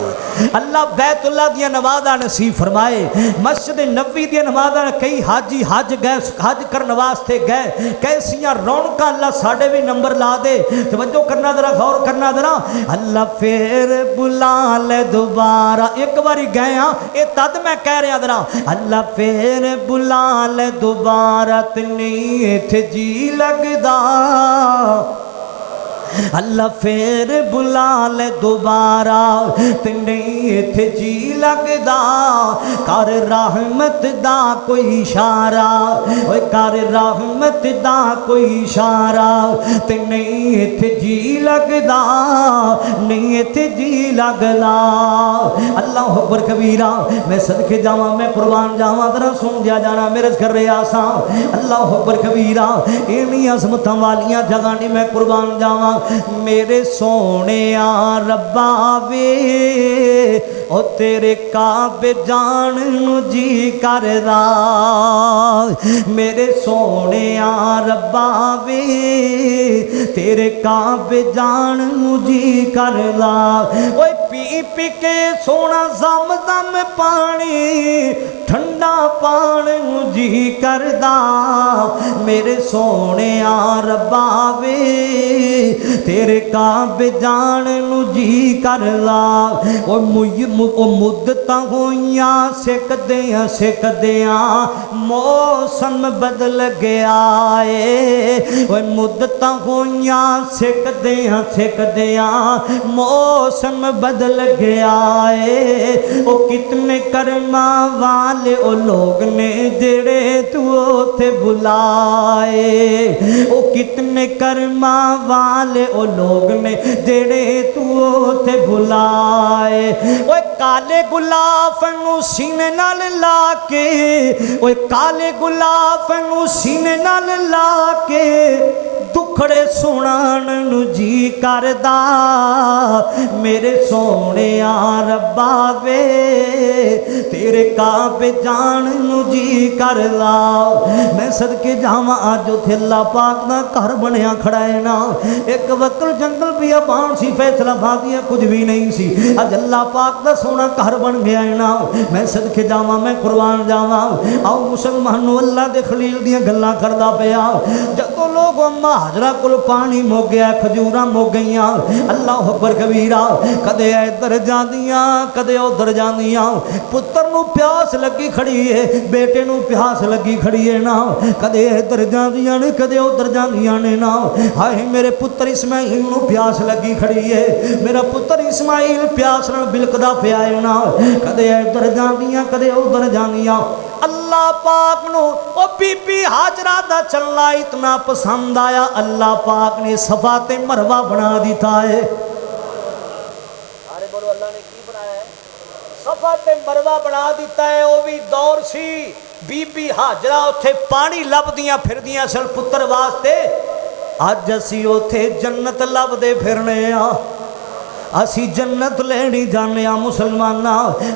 अल्लाह बैतुल्लाह दियां नमाज़ां नसीब फरमाए। मस्जिद नबवी दियां नमाज़ां, कई हाजी हज गए, हज करने वास्ते गए, कैसियां रौनकां अल्लाह साढ़े भी नंबर ला दे। तवज्जो करना जरा, गौर करना जरा। अल्लाह फिर बुला ले दोबारा, एक बारी गए हाँ, ये तद मैं कह रहा जरा। अल्लाह फिर बुला ले दोबारा ते नहीं इत्थे जी लगदा। अल्लाह फिर बुला ले दोबारा ते नहीं इत्थे जी लगदा। कर रहमत दा कोई इशारा, ओए कर रहमत दा कोई इशारा ते नहीं इत्थे जी लगदा, नहीं इत्थे जी लगदा। अल्लाह अकबर कबीरा। मैं सदके जावां, मैं कुर्बान जावां, जरा सुन दिया जाना मेरे कर रहा सा। अल्लाह अकबर कबीरा। इन्नी अज़मतां वालियां जगह नहीं मैं कुर्बान जावां। मेरे सोने रब्बा वे ओ तेरे काबे जान नू जी करदा। मेरे सोने रब्बा वे तेरे काबे जान नू जी करदा। ओए पी पी के सोना जम जम पानी ठंडा पान नू जी करदा। मेरे सोने रब्बा वे तेरे काबे जान नू जी करदा। ओ मुद्दतां होइयां सिकदियां सिकदियां मौसम बदल गया है। ओ मुद्दतां होइयां सिकदियां सिकदियां मौसम बदल गया है। ओ कितने कर्मा वाले ओ लोग ने जेड़े तू उथे बुलाए। ओ कितने कर्मा वाले ओ लोग ने जेड़े तू उथे बुलाए। ओए काले गुलाब नू सीने नाल ला के, ओए काले गुलाब नू सीने नाल ला के दुखड़े सुनान नू जी करदा मेरे सोने रब्बा वे तेरे काबे जान नू जी करदा। मैं सदके जावां अज उथे अल्लाह पाक दा घर बनया खड़ा है ना। एक वक्त जंगल बियाबान सी, फैसलाबादियां कुछ भी नहीं सी, अज अल्लाह पाक दा सोना घर बन गया है ना। मैं सदके जावां, मैं कुर्बान जावां। आओ मुसलमानों, अल्लाह दे खलील दियां गल्लां करदा पिया। जदों लोग अम्मा हाजरा कोल पानी मुक गया, खजूरां मुक गईयां, अल्लाह अकबर कबीरा, कदे इधर जांदियां कदे उधर जांदियां। पुत्तर नू प्यास लगी खड़ी है, बेटे नू प्यास लगी खड़ी है ना। कदे इधर जांदियां ने कदे उधर जांदियां ने ना। हाय मेरे पुत्र इस्माइल नू प्यास लगी खड़ी है, मेरा पुत्र इस्माइल प्यास नाल बिलकदा पिया है ना। कदे इधर जांदियां कदे उधर जांदियां। अल्लाह पाक नो ओ बीबी हाजरा दा चलना इतना पसंद आया, अल्लाह पाक ने सफा ते मरवा बना दिता है। अरे बोलो, अल्लाह ने की बनाया है? सफा ते मरवा बना दिता है। वो भी दौर सी बीबी हाजरा उत्थे पानी लभदियां फिरदियां सन पुत्र वास्ते। अज असी उत्थे जन्नत लभदे फिरने आ, असी जन्नत लेनी जाने मुसलमाना।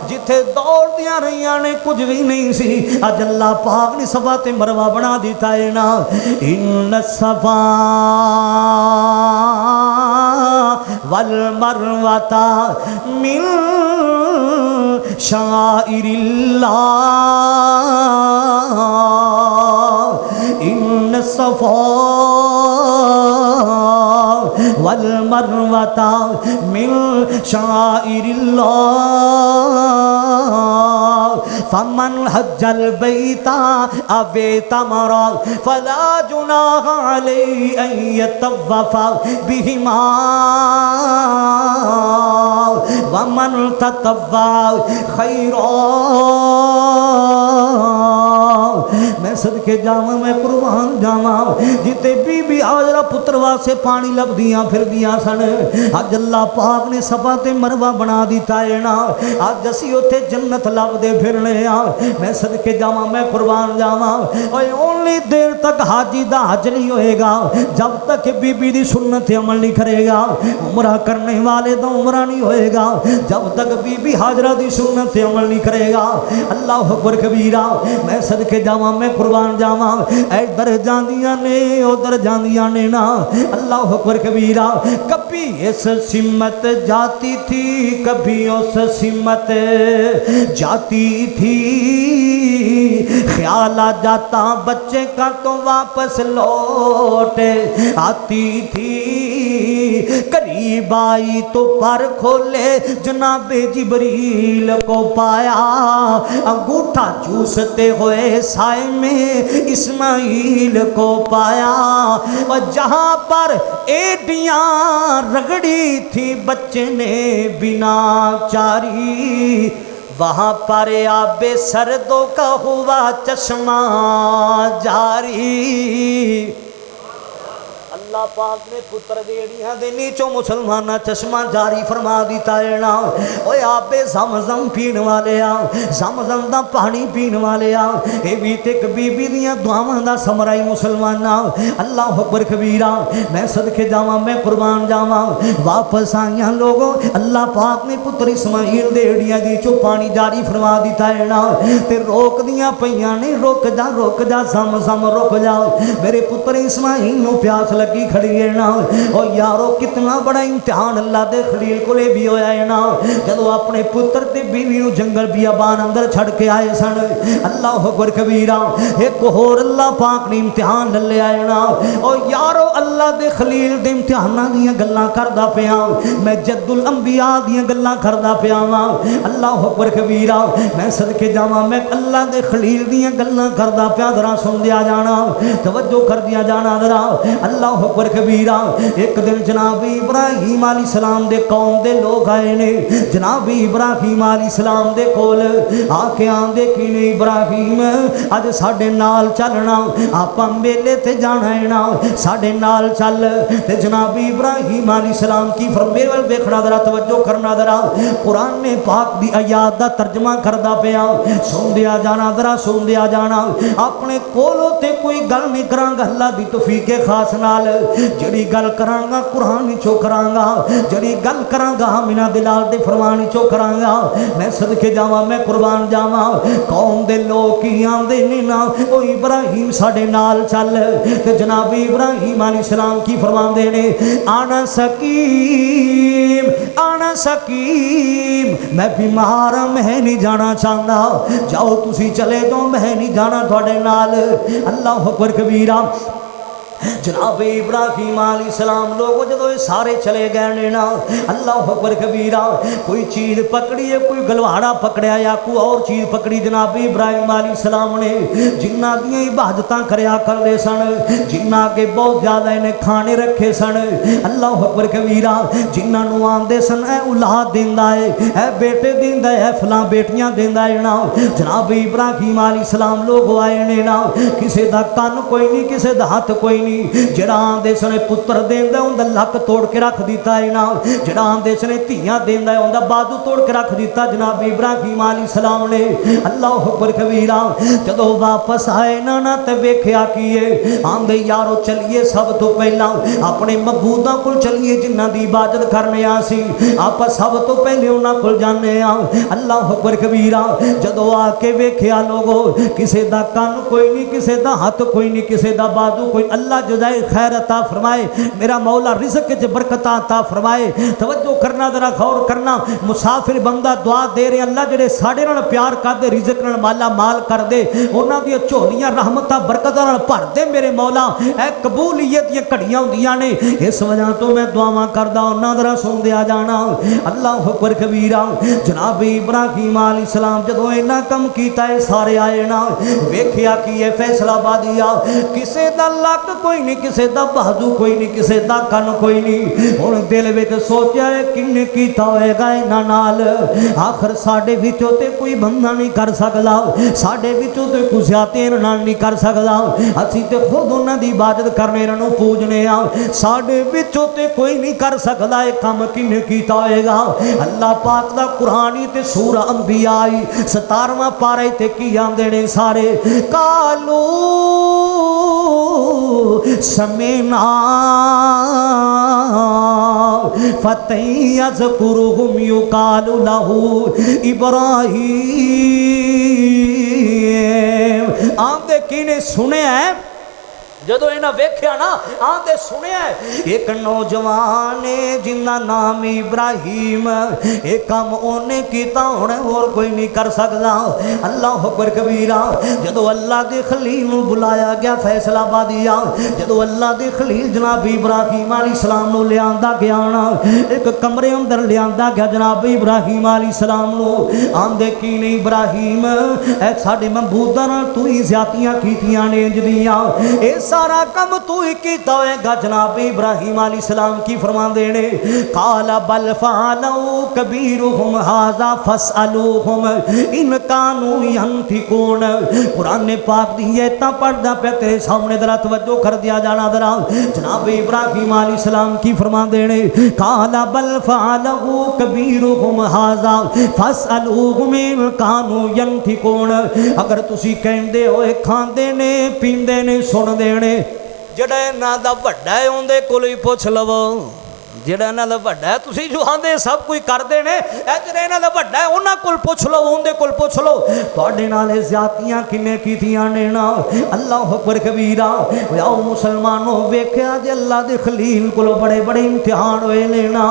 जिथे दौड़दियां रहियां ने कुछ भी नहीं सी, अज अल्लाह पाक ने सफा ते मरवा बना दिता है ना। इन सफा वल मरवाता मिन शाइरिल्लाह। इन सफा वल मरवाता मिन शाइरिल्लाह। फमन हज्जल बैता अवे तमरा फला जुनाह अलैहि अन यतवफ़ा बिहिमा वमन ततव्वा खैरा। मैं सदके जावां, मैं कुर्बान जावां। जिते बीबी हाजरा पुत्र वास्ते पानी लभदियां फिरदियां सन, अज अल्लाह पाक ने सफा ते मरवा बना दिता है ना। अज असी उत्थे जन्नत लभदे फिरने आ। मैं सदके जावां, मैं कुर्बान जावां। और ओनली देर तक हाजी दा हज नहीं होएगा जब तक बीबी दी सुन्नत अमल नहीं करेगा। उमरा करने वाले दा उमरा नहीं होएगा जब तक बीबी हाजरा दी सुन्नत अमल नहीं करेगा। अल्लाह अकबर कबीरा। मैं सदके जावां, मैं कुर्बान जावां। इधर जांदियां ने उधर जांदियां ने ना। अल्लाह अकबर कबीरा। कभी इस सिमत जाती थी कभी उस सिमत जाती थी, ख्याल आ जाता बच्चे का तो वापस लौट आती थी। करीब आई तो पर खोले जनाबे जिबरील को पाया, अंगूठा चूसते हुए साए में इस्माइल को पाया। और जहाँ पर एडियाँ रगड़ी थी बच्चे ने बिना चारी, वहाँ पर आबे सरदों का हुआ चश्मा जारी। अल्लाह पाक ने पुत्र देड़ियां दे नीचों मुसलमाना चश्मा जारी फरमा दिता है ना। ओए आबे ज़मज़म पीण वाले आ, ज़मज़म दा पानी पीण वाले आ, ये भी ते एक बीबी दियां दुआवां दा समरा ही मुसलमाना। अल्लाह अकबर कबीरा। मैं सदके जावां, मैं कुर्बान जावां। वापस आइयां लोगों, अल्लाह पाक ने पुत्र इस्माइल देड़ियां दी चो पानी जारी फरमा दिता है ना। ते रोक दियां पईयां ने, रुक जा ज़मज़म रुक जा, मेरे पुत्र इस्माइल नूं प्यास लगी खड़ी है ना। और यारो कितना बड़ा इम्तिहान अल्लाह दे खलील को भी होया है ना। जदों अपने पुत्र ते बीवी नूं जंगल बियाबान अंदर छड़ के आए सन, अल्लाह अकबर कबीरा, एक होर अल्लाह पाक ने इम्तिहान ले लिया है ना। और यारो अल्लाह दे खलील दे इम्तिहानां दीयां गल्लां करदा पिया, मैं जद्दुल अंबिया दीयां गल्लां करदा पिया वां। अल्लाह अकबर कबीरा। मैं सदके जावां, मैं अल्लाह दे खलील दीयां गल्लां करदा पिया। जरा सुन दिया जाना, तवज्जो कर दिया जाना जरा। अल्लाह अकबर कबीरा। एक दिन जनाब इब्राहिम अलैहिस्सलाम दे कौम दे लोग आए ने, जनाब इब्राहिम अलैहिस्सलाम दे कोल आके आंदे कि ने इब्राहिम अज साडे नाल चलना, आपां मेले ते जाना है ना, साडे नाल चल। ते जनाब इब्राहिम अलैहिस्सलाम की फरमाए वल देखना जरा, तवज्जो करना जरा। कुरान ने पाक दी आयात दा तर्जमा करदा पिया, सुन दिया जाना जरा, सुन दिया जाना। अपने कोलों ते कोई गल नहीं करांगा अल्लाह दी तौफीक खास नाल। जिहड़ी गल करांगा कुरान चो करांगा, जिहड़ी गल करांगा मिना दिलाल दे फरमान चो करांगा। मैं सदके जावां, मैं कुर्बान जावां। कौम दे लोग की आंदे ने ना ओ इब्राहिम साडे नाल चल, ते जनाब इब्राहिम अलैहिस्सलाम की फरमांदे ने आना सकीम, आना सकीम, मैं बीमार हाँ, मैं नहीं जाना चाहता, जाओ तुसी चले जाओ, मैं नहीं जाना थोड़े नाल। अल्लाह अकबर कबीरा। जनाब इब्राहिम अलैहिस्सलाम लोग जो सारे चले गए ने ना, अल्लाह अकबर कबीरा, कोई चीज़ पकड़ी है, कोई गलवाड़ा पकड़िया या कोई और चीज़ पकड़ी। जनाब इब्राहिम अलैहिस्सलाम ने जिन्ना दियाँ इबादत करया करते सन, जिन्ना के बहुत ज़्यादा इन्हें खाने रखे सन, अल्लाह अकबर कबीरा, जिन्होंने आते सन ए औलाद देंदा है, ए बेटे देंदा है, फलां बेटियां देंदा है ना। जनाब इब्राहिम अलैहिस्सलाम लोग आए ने ना, किसी का कन कोई नहीं, किसी का हथ कोई नहीं, जड़ा आंदे सने पुत्र देंदा उनका लक तोड़ के रख दिता है ना, जड़ा आंदे सने धीयां देंदा है उनका बाजू तोड़ के रख दिता। जनाब इब्राहिम अलैहिस्सलाम ने अल्लाह अकबर कबीरा जदों वापस आए ना ते वेख्या की है, आंदे यारो चलिए सब तो पहला अपने मबूदा को चलिए जिन्हां दी इबादत करने आसी, आप सब तो पहले उन्हां कोल जाने आ। अल्लाह अकबर कबीरा जदों आके वेख्या लोगो किसी दा कन कोई नहीं, किसी दा हथ कोई नहीं, किसी दा बाजू कोई। अल्लाह जज़ाए खैर अता फरमाए, मेरा मौला रिज़्क़ च बरकत अता फरमाए। तवज्जो करना, जरा गौर करना, मुसाफिर बंदा दुआ दे रहे अल्लाह जेड़े साडे नाल प्यार करदे, रिज़्क़ नाल माला माल कर दे, उन्हां दी झोलियां रहमतां बरकतां नाल भर दे मेरे मौला। ए कबूलियत दी घड़ियां हुंदियां ने, इस वजह तो मैं दुआवां करदा उन्हां दा सुनदिया जाना। अल्लाह अकबर कबीरा। जनाब इब्राहिम अलैहिस्सलाम जदों इन्ना कम कीता है सारे आए ना, वेख्या की है फैसलाबादिया, किसे दा लक कोई नहीं, किसी का बाजू कोई नहीं, किसी का कन कोई नहीं। हुण दिल विच सोचा है किन्ने कीता होएगा इन्हां नाल, आखिर साडे विचों ते कोई बंदा नहीं कर सकदा, साडे विचों ते कोई ज़्यादती इन्हां नाल नहीं कर सकदा, असीं ते खुद उन्हां दी इबादत करने इन्हां नूं पूजने आ, साडे विचों ते कोई नहीं कर सकदा, ये काम किन्ने कीता होएगा। अल्लाह पाक दा कुरान ते सूरा अंबिया 17वां पारा ते की आंदे ने सारे, कालू समेना फतह यज़कुरुहुम युकालु लहू इब्राहीम। आंदे किने सुने है जदों इन्हें वेख्या ना, आंदे सुनिया एक नौजवान है जिन्ना नाम इब्राहिम, एक काम उन्हें किया होना और कोई नहीं कर सकता। अल्लाह अकबर कबीरा। जदों अल्लाह के खलील नूं बुलाया गया फैसलाबादिया, जदों अल्लाह के खलील जनाब इब्राहिम अलैहिस्सलाम नूं लियांदा गया ना, एक कमरे अंदर लियांदा गया जनाब इब्राहिम अलैहिस्सलाम नूं, आंदे की नहीं इब्राहिम ए साडे मबूदा नाल तू ही ज़्यादतियां कीतियां ने इंजदियां, सारा कम तू ही कीता होएगा। जनाब इब्राहिम अलैहिस्सलाम की फरमांदे ने, काला बल फालू कबीरुहुम हाज़ा फसअलूहुम इन कानू यंतिकून। कुरान पाक दी आयतां पढ़दा पे तेरे सामने जरा तवज्जो कर दिया जाना जरा। जनाब इब्राहिम अलैहिस्सलाम की फरमांदे ने, काला बल फालू कबीरुहुम हाज़ा फसअलूहुम इन कानू यंतिकून। अगर तुसी कहंदे होए खांदे ने पींदे ने सुनदे ने, ਜਿਹੜਾ ਇਹਨਾਂ ਦਾ ਵੱਡਾ ਹੈ ਉਹਦੇ ਕੋਲ ਹੀ ਪੁੱਛ ਲਵੋ, ਜਿਹੜਾ ਇਹਨਾਂ ਦਾ ਵੱਡਾ ਹੈ ਤੁਸੀਂ ਜੋ ਆਂਦੇ ਸਭ ਕੁਝ ਕਰਦੇ ਨੇ, ਇਹ ਜਿਹੜਾ ਇਹਨਾਂ ਦਾ ਵੱਡਾ ਹੈ ਉਹਨਾਂ ਕੋਲ ਪੁੱਛ ਲਓ, ਉਹਦੇ ਕੋਲ ਪੁੱਛ ਲਓ ਤੁਹਾਡੇ ਨਾਲ ਇਹ ਜ਼ਿਆਦਤੀਆਂ ਕਿੰਨੇ ਕੀਤੀਆਂ ਨੇ ਨਾ। ਅੱਲਾਹੁ ਅਕਬਰ ਕਬੀਰਾ। ਆਓ ਮੁਸਲਮਾਨੋ ਵੇਖਿਆ ਜੇ ਅੱਲਾ ਦੇ ਖਲੀਲ ਕੋਲ ਬੜੇ ਬੜੇ ਇਮਤਿਹਾਨ ਹੋਏ ਨੇ ਨਾ,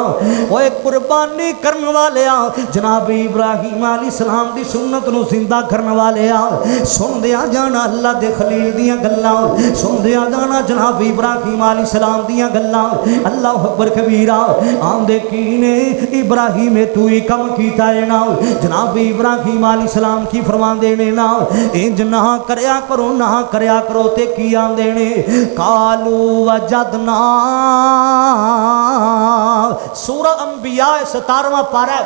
ਓਏ ਕੁਰਬਾਨੀ ਕਰਨ ਵਾਲਿਆ ਜਨਾਬ ਇਬਰਾਹੀਮ अलैहिस्सलाम ਦੀ सुन्नत ਨੂੰ ਜ਼ਿੰਦਾ ਕਰਨ ਵਾਲਿਆ, ਸੁਣਦਿਆਂ ਜਾਣਾ ਅੱਲਾ ਦੇ ਖਲੀਲ ਦੀਆਂ ਗੱਲਾਂ, ਸੁਣਦਿਆਂ ਜਾਣਾ ਜਨਾਬ ਇਬਰਾਹੀਮ अलैहिस्सलाम ਦੀਆਂ ਗੱਲਾਂ। ਅੱਲਾਹੁ ਅਕਬਰ कबीरा। आंदे की ने इब्राहिम तू ही कम कीता है ना। जनाब इब्राहिम अलैहिस्सलाम की फरमांदे ने ना, इंज ना करया करो, ना करया करो ते की आंदे ने, कालू वजदना। सूरा अंबिया 17वां पारा।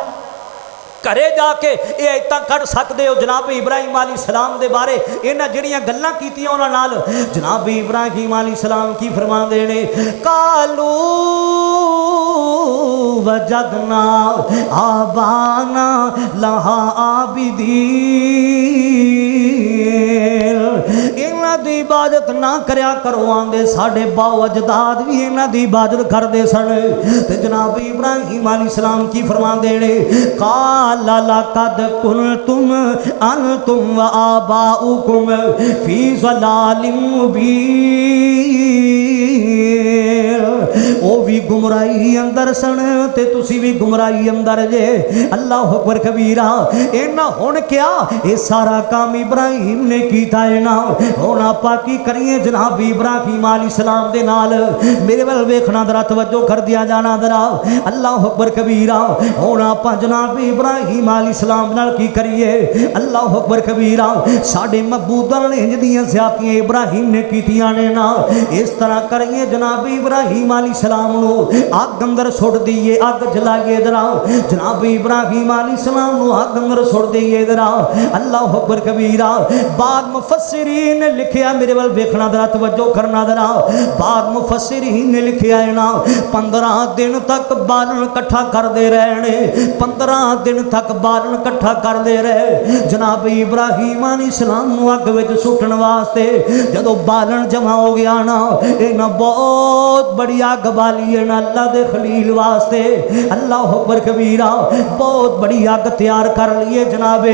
घरे जाके ये आयतां कढ़ सकते हो जनाब इब्राहिम अलैहिस्सलाम दे बारे, इन्हां जिहड़ियां गल्लां कीतियां उन्हां नाल। जनाब इब्राहिम अलैहिस्सलाम की फरमांदे ने, कालू वजदना आबाना लहा आबिदीन। इन्हां दी इबादत ना करया करो आंदे साडे बाओ अजदाद भी इन्हां दी इबादत करदे सन। ते जनाब इब्राहिम अलैहिस्सलाम की फरमांदे ने काला लक़द कुनतुम अंतुम व आबाउकुम फी ज़लालिम मुबीन। ओ भी गुमराही अंदर सन ते तुसी भी गुमराही अंदर जे। अल्लाह अकबर कबीरा। इन्हां हुण क्या ये सारा काम इब्राहिम ने कीता है ना। हुण आपां की करिए जनाब इब्राहिम अलैहिस्सलाम दे नाल मेरे वाल वेखना जरा तवज्जो कर दिया जाना जरा। अल्लाह अकबर कबीरा। हुण आपां जनाब इब्राहिम अलैहिस्सलाम नाल की करिए। अल्लाह अकबर कबीरा। साडे मबूदां ने इंज दियां ज़्यादतियां इब्राहिम ने कीतियां ने ना। इस तरह करिए जनाब इब्राहिम अलैहिस्सलाम नु अग अंदर सुट दईए, अग जलाइए जरा। जनाब इब्राहिम अलैहिस्सलाम नु अग अंदर सुट दईए जरा। अल्लाह अकबर कबीरा। बाद मुफस्सिरीन ने लिखिया मेरे वाल वेखना जरा तवज्जो करना जरा। बाद मुफस्सिरीन ने लिखिया है ना 15 दिन तक बालन इकट्ठा करते रहने। 15 दिन तक बालन इकट्ठा करते रहे जनाब इब्राहिम अलैहिस्सलाम नु अग विच सुटण वास्ते। जदों बालन जमा हो गया ना इन्हां बहुत बड़ी अग बाली है ना अल्लाह दे खलील वास्ते। अल्लाह अकबर कबीरा। बहुत बड़ी अग तैयार कर ली है जनाब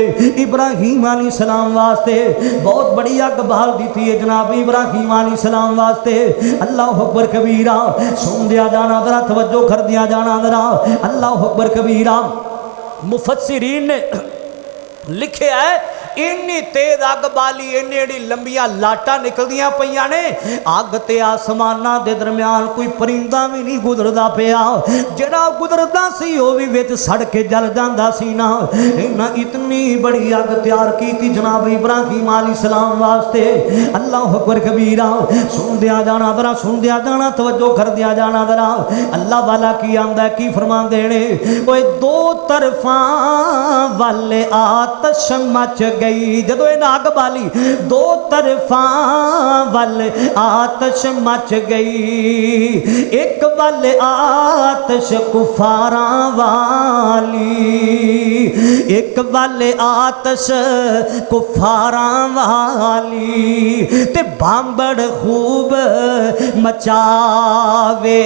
इब्राहिम अलैहिस्सलाम वास्ते। बहुत बड़ी अग बाल दी है जनाब इब्राहिम अलैहिस्सलाम वास्ते। अल्लाह अकबर कबीरा। सुन दिया जाना जरा तवज्जो कर दिया जाना जरा। अल्लाह अकबर कबीरा। मुफस्सिरीन ने लिखे है इन्नी तेज अग बाली इन्नी एडी लंबिया लाटा निकलदियां पईयां ने। अग ते आसमानां दे दरम्यान कोई परिंदा भी नहीं गुजरदा पिया। जेड़ा गुजरदा सी ओ भी विच सड़ के जल जांदा सी ना। इन्हां इतनी बड़ी अग तैयार कीती जनाब इब्राहिम अलैहिस्सलाम वास्ते। अल्लाह अकबर कबीरा। सुन दिया जाना जरा, सुन दिया जाना तवज्जो कर दिया जाना जरा। अल्लाह वाला की आंदा की फरमांदे ने ओए दो तरफां वाले आतश मच गई। जदों इन्हां अग बाली दो तरफा वल आतश मच गई। एक वल आतश कुफारां वाली, एक वल आतश कुफारां वाली। ते बांबड़ खूब मचावे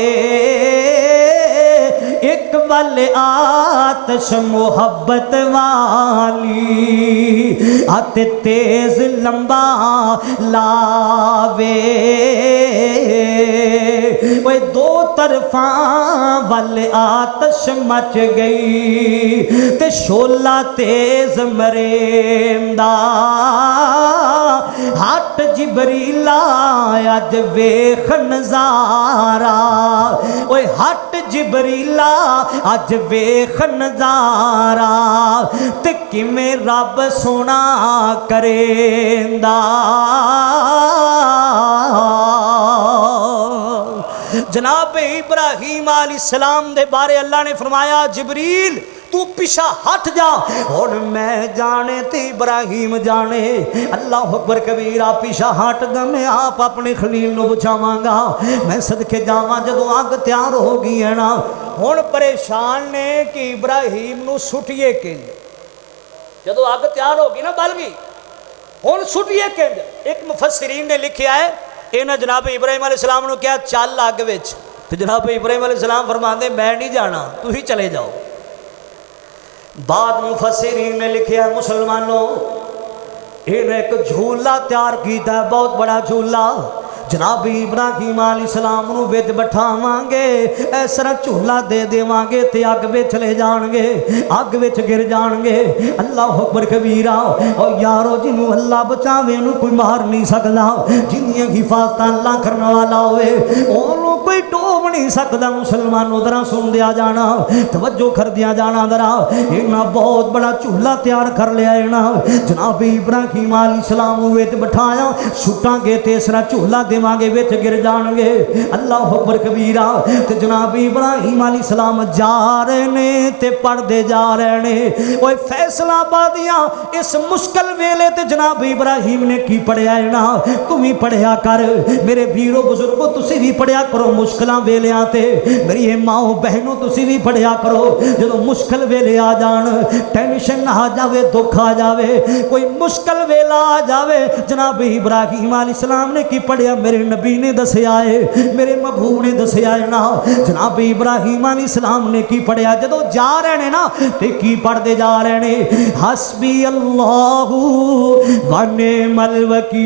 एक वल आतश मोहब्बत वाली। अत तेज लंबा लावे वो दो तरफा वल आतश मच गई। ते शोला तेज मरेंदा हट जिबरीला अज वेख नजारा। ओए हट जिबरीला अज वेख नजारा। ते किमें रब सोना करेंदा। जनाब इब्राहिम अलैहिस्सलाम दे बारे अल्लाह ने फरमाया जिबरील तू पिछा हट जा। हुण मैं जाने ते इब्राहिम जाने। अल्लाह अकबर कबीरा। पिछा हट दा मैं आप अपने खलील नूं बचावांगा। मैं सदके जावां जदों अग तैयार हो गई है ना। हुण परेशान ने कि इब्राहिम नूं सुटिए किंज। जदों अग तैयार हो गई ना बल गई हुण सुटिए किंज। एक मुफस्सिरीन ने लिखिया है इन्हां जनाब इब्राहिम अलैहिस्सलाम नूं कहा चल अग विच। ते जनाब इब्राहिम अलैहिस्सलाम फरमांदे मैं नहीं जाना तुसीं चले जाओ। बाद मुफस्सिरीन ने लिखिया मुसलमानों इन्हें एक झूला तैयार किया बहुत बड़ा झूला। जनाब इब्राहिम अलैहिस्सलाम नूं विच बिठावांगे इस तरह झूला दे देवांगे ते अग विच ले जाणगे अग विच गिर जाणगे। अल्लाह अकबर कबीरा। और यारो जिन्हों अल्लाह बचावे उन्होंने कोई मार नहीं सकता। जिन्नियां हिफाजत अल्लाह करने वाला होवे उन्होंने कोई टोब नहीं सकता। मुसलमानों जरा सुन दिया जाना तवज्जो कर दिया जाना जरा। इन्ना बहुत बड़ा झूला तैयार कर लिया है ना। जनाब इब्राहिम अलैहिस्सलाम विच बिठाया सुटांगे ते इस तरह झूला देवांगे विच गिर जाणगे। अल्लाह अकबर कबीरा। ते जनाब इब्राहिम अलैहिस्सलाम जा रहे ने ते पढ़दे जा रहे ने। ओए फैसलाबादियां इस मुश्किल वेले ते जनाब इब्राहिम ने की पढ़िया है ना। तुम भी पढ़िया कर मेरे वीरो बुजुर्गो तुसी भी पढ़िया करो मुश्किलों वेलियां ते मेरी ये माओ बहनों तुसी भी पढ़िया करो। जो मुश्किल वेले आ जान, टेंशन आ जावे, दुख आ जावे, कोई मुश्किल वेला आ जावे, जनाब इब्राहिम अलैहिस्सलाम ने की पढ़िया, मेरे नबी ने दसिया है, मेरे महबूब ने दसिया है ना। जनाब इब्राहिम अलैहिस्सलाम ने की पढ़िया, जो जा रहे ने ना ते की पढ़ते जा रहे ने, हस्बी अल्लाहु व निअमल वकील,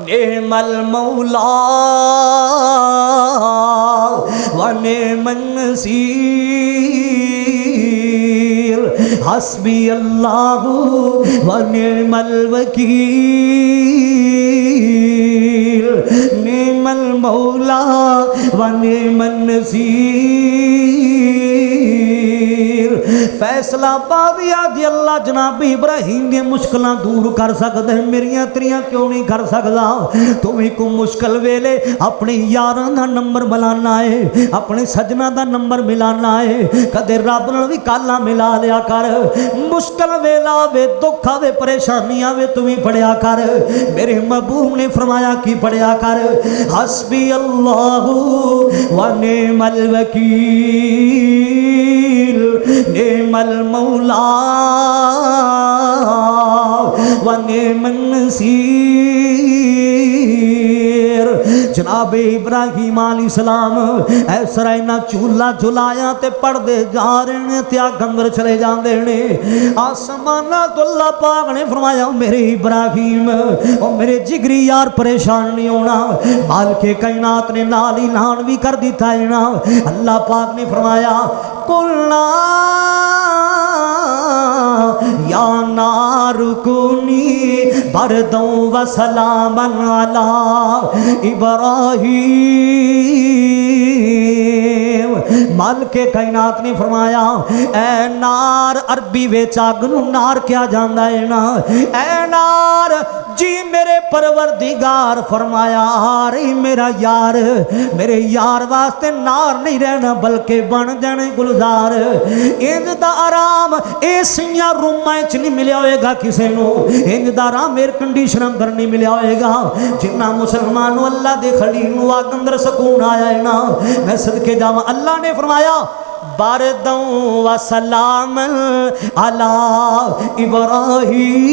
निअमल मौला व निअमन नसीर, हस्बी अल्लाहु व निअमल वकील, निअमल मौला व निअमन नसीर। फैसला पा दिया जी अल्लाह जनाब इब्राहिम दी मुश्किलां दूर कर सकदा है, मेरियां तेरियां क्यों नहीं कर सकदा। तुम्हें को मुश्किल वेले अपने यारां दा नंबर मिलाना है, अपने सजना दा नंबर मिलाना है, कदे रब नाल भी काला मिला लिया कर। मुश्किल वेला वे, दुख आवे, परेशानी आवे, तुम्हें पढ़िया कर। मेरे महबूब ने फरमाया कि पढ़िया कर, हस्बी अल्लाहु व निअमल वकील, निअमल मौला व निअमन नसीर। जनाब इब्राहिम अलैहिस्सलाम ऐसा इन्ना चूल्हा झुलाया ते पढ़ते जा रहे हैं, त्याग अंदर चले जाते हैं। आसमाना तो अल्लाह पाक ने फरमाया, मेरे इब्राहिम और मेरे जिगरी यार परेशान नहीं होना। मालिके कायनात ने नाल ही नान भी कर दिता है ना। अल्लाह पाक ने फरमाया, कुलना या नारुकुनी बरदों व सलामन अला इब्राहिम। मालिके कायनात ने फरमाया, ए नार, अरबी विच अग नूं नार क्या जांदा है ना। ए नार जी मेरे परवरदिगार फरमाया, रही मेरा यार, मेरे यार वास्ते नार नहीं रहना बल्कि बन जाने गुलजार। इंज दा आराम एसियां रूमां च नहीं मिलिया होएगा किसी नूं, इंज दा आराम एयर कंडीशन अंदर नहीं मिलिया होएगा जिन्ना मुसलमान नूं अल्लाह दे खलील नूं अग अंदर सुकून आया है ना। मैं सदके जावां, अल्लाह ने फरमाया, बरदों व सलाम अला इब्राहिम,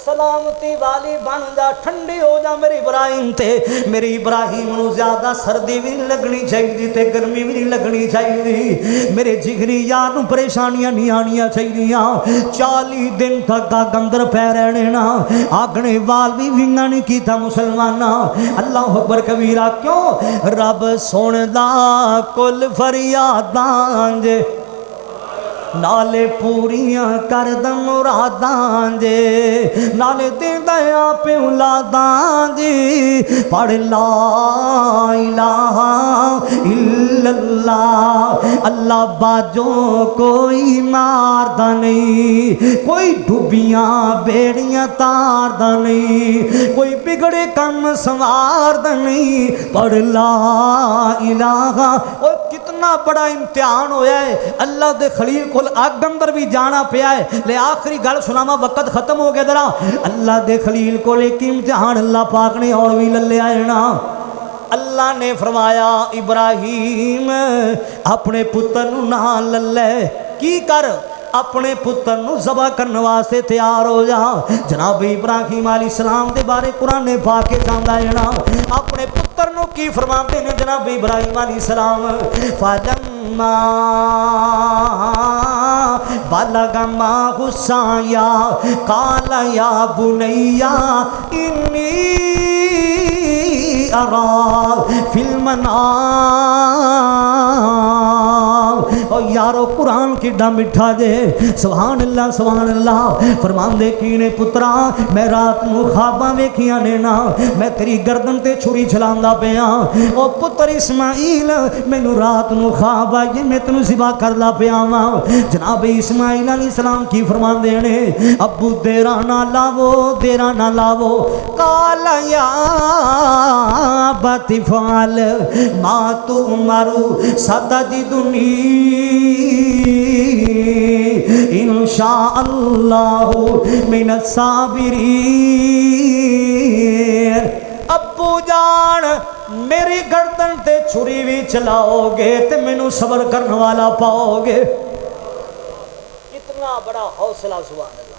सलामती वाली बन जा, ठंडी हो जा मेरे इब्राहिम ते। मेरे इब्राहिम नूं ज्यादा सर्दी भी नहीं लगनी चाहिए ते गर्मी भी नहीं लगनी चाहिए। मेरे जिगरी यार नूं परेशानियां नहीं आनियां चाहिए। 40 दिन तक अग अंदर पै रहने ना, आगने वाल भी विंगा नहीं कीता मुसलमाना। अल्लाह अकबर कबीरा। क्यों? रब सुनदा कुल फरियादां जे, नाले पूरियां कर द मुरादां जे, नाले देंदा आपे औलादां जी। पढ़ ला इलाहा इल्लल्लाह, अल्लाह बाजों कोई मारदा नहीं, कोई डुबियां बेड़ियां तारदा नहीं, कोई बिगड़े कम संवारदा नहीं। पढ़ ला इलाहा। और कितना बड़ा इम्तिहान होया है, अल्लाह दे खलील को अग अंदर भी जाना पिया है। ले आखिरी गल सुनावा, वक्त खत्म हो गया जरा। अल्लाह दे खलील को लेकिन इम्तिहान अल्लाह पाक ने और भी ले लिया है ना। अल्लाह ने फरमाया, इब्राहिम अपने पुत्र नूं नाल ले, की कर, अपने पुत्र नूं ज़बह करने वास्ते तैयार हो जा। जनाब इब्राहिम अलैहिस्सलाम दे बारे कुरान ने पाक के चाहता है ना, अपने पुत्र नूं की फरमाते हैं जनाब इब्राहिम अलैहिस्सलाम, फलम्मा बलगा माहु साया काला या बुनैया इन्नी अरा फिल मनाम। और यारो कुरान किड्डा मिठा जे, सुभान अल्लाह सुभान अल्लाह। फरमांदे की ने पुत्रा, मैं रात नूं ख्वाबां वेखियां ने ना, मैं तेरी गर्दन ते छुरी चलांदा पिया। ओ पुत्र इस्माइल, मैनू रात नूं ख्वाब आई, मैं तेनू ज़िबा करदा पिया वां। जनाब इस्माइल अलैहिस्सलाम की फरमांदे ने, अब्बू देरा ना लावो, देरा ना लावो। काला या बतिफाल मा तू मारू सदा दी दुनी इंशाअल्लाह इंशा अल्लाहु मिनस साबिरीन। अब्बू जान मेरी गर्दन ते छुरी भी चलाओगे तो मैनू सबर करने वाला पाओगे। कितना बड़ा हौसला, सुभान अल्लाह,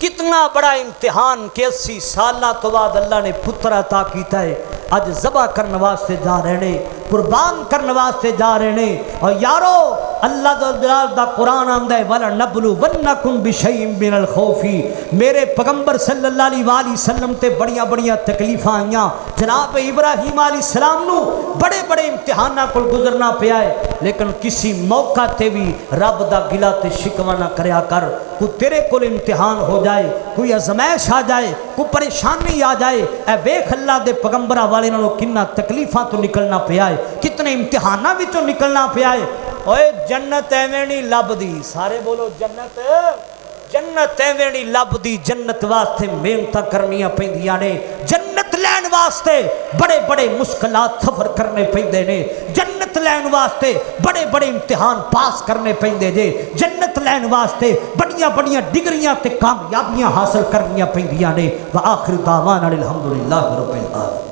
कितना बड़ा इम्तिहान कि 80 साल तो बाद अल्लाह ने पुत्र अता किया है। अज ज़बा करने वास्ते जा रहे ने, कुर्बान करने वास्ते जा रहे ने। और यारो अल्लाह दा कुरान आंदा है वला नबलु वन्नकुम बिशैइन मिनल खौफी। मेरे पैगंबर सल्लल्लाहु अलैहि वसल्लम ते बड़िया बड़िया तकलीफां आईयां। जनाब इब्राहिम अलैहिस्सलाम नू बड़े बड़े इम्तिहानां को गुजरना पिया है, लेकिन किसी मौका ते भी रब दा गिला ते शिकवा ना करया कर। कोई तेरे कोल इम्तिहान हो जाए, कोई आजमाइश आ जाए, कोई परेशानी आ जाए, ए वेख अल्लाह दे पैगंबरां वाले नालों किन्ना तकलीफां तो निकलना पिया है, कितने इम्तिहानां विचों निकलना पिया है। ओए जन्नत एवें नहीं लभदी, सारे बोलो जन्नत, जन्नत एवें नहीं लभदी। जन्नत वास्ते मेहनत करनियां पैंदियां ने, जन्नत लैण वास्ते बड़े बड़े मुश्किलात सफर करने पैंदे ने, जन्नत लैण वास्ते बड़े बड़े इम्तिहान पास करने पैंदे जे, जन्नत लैण वास्ते बड़ियां बड़ियां डिग्रियां ते कामयाबियां हासिल करनियां पैंदियां ने। व आखिर दावाना अल्हम्दुलिल्लाह रब्बिल आलमीन।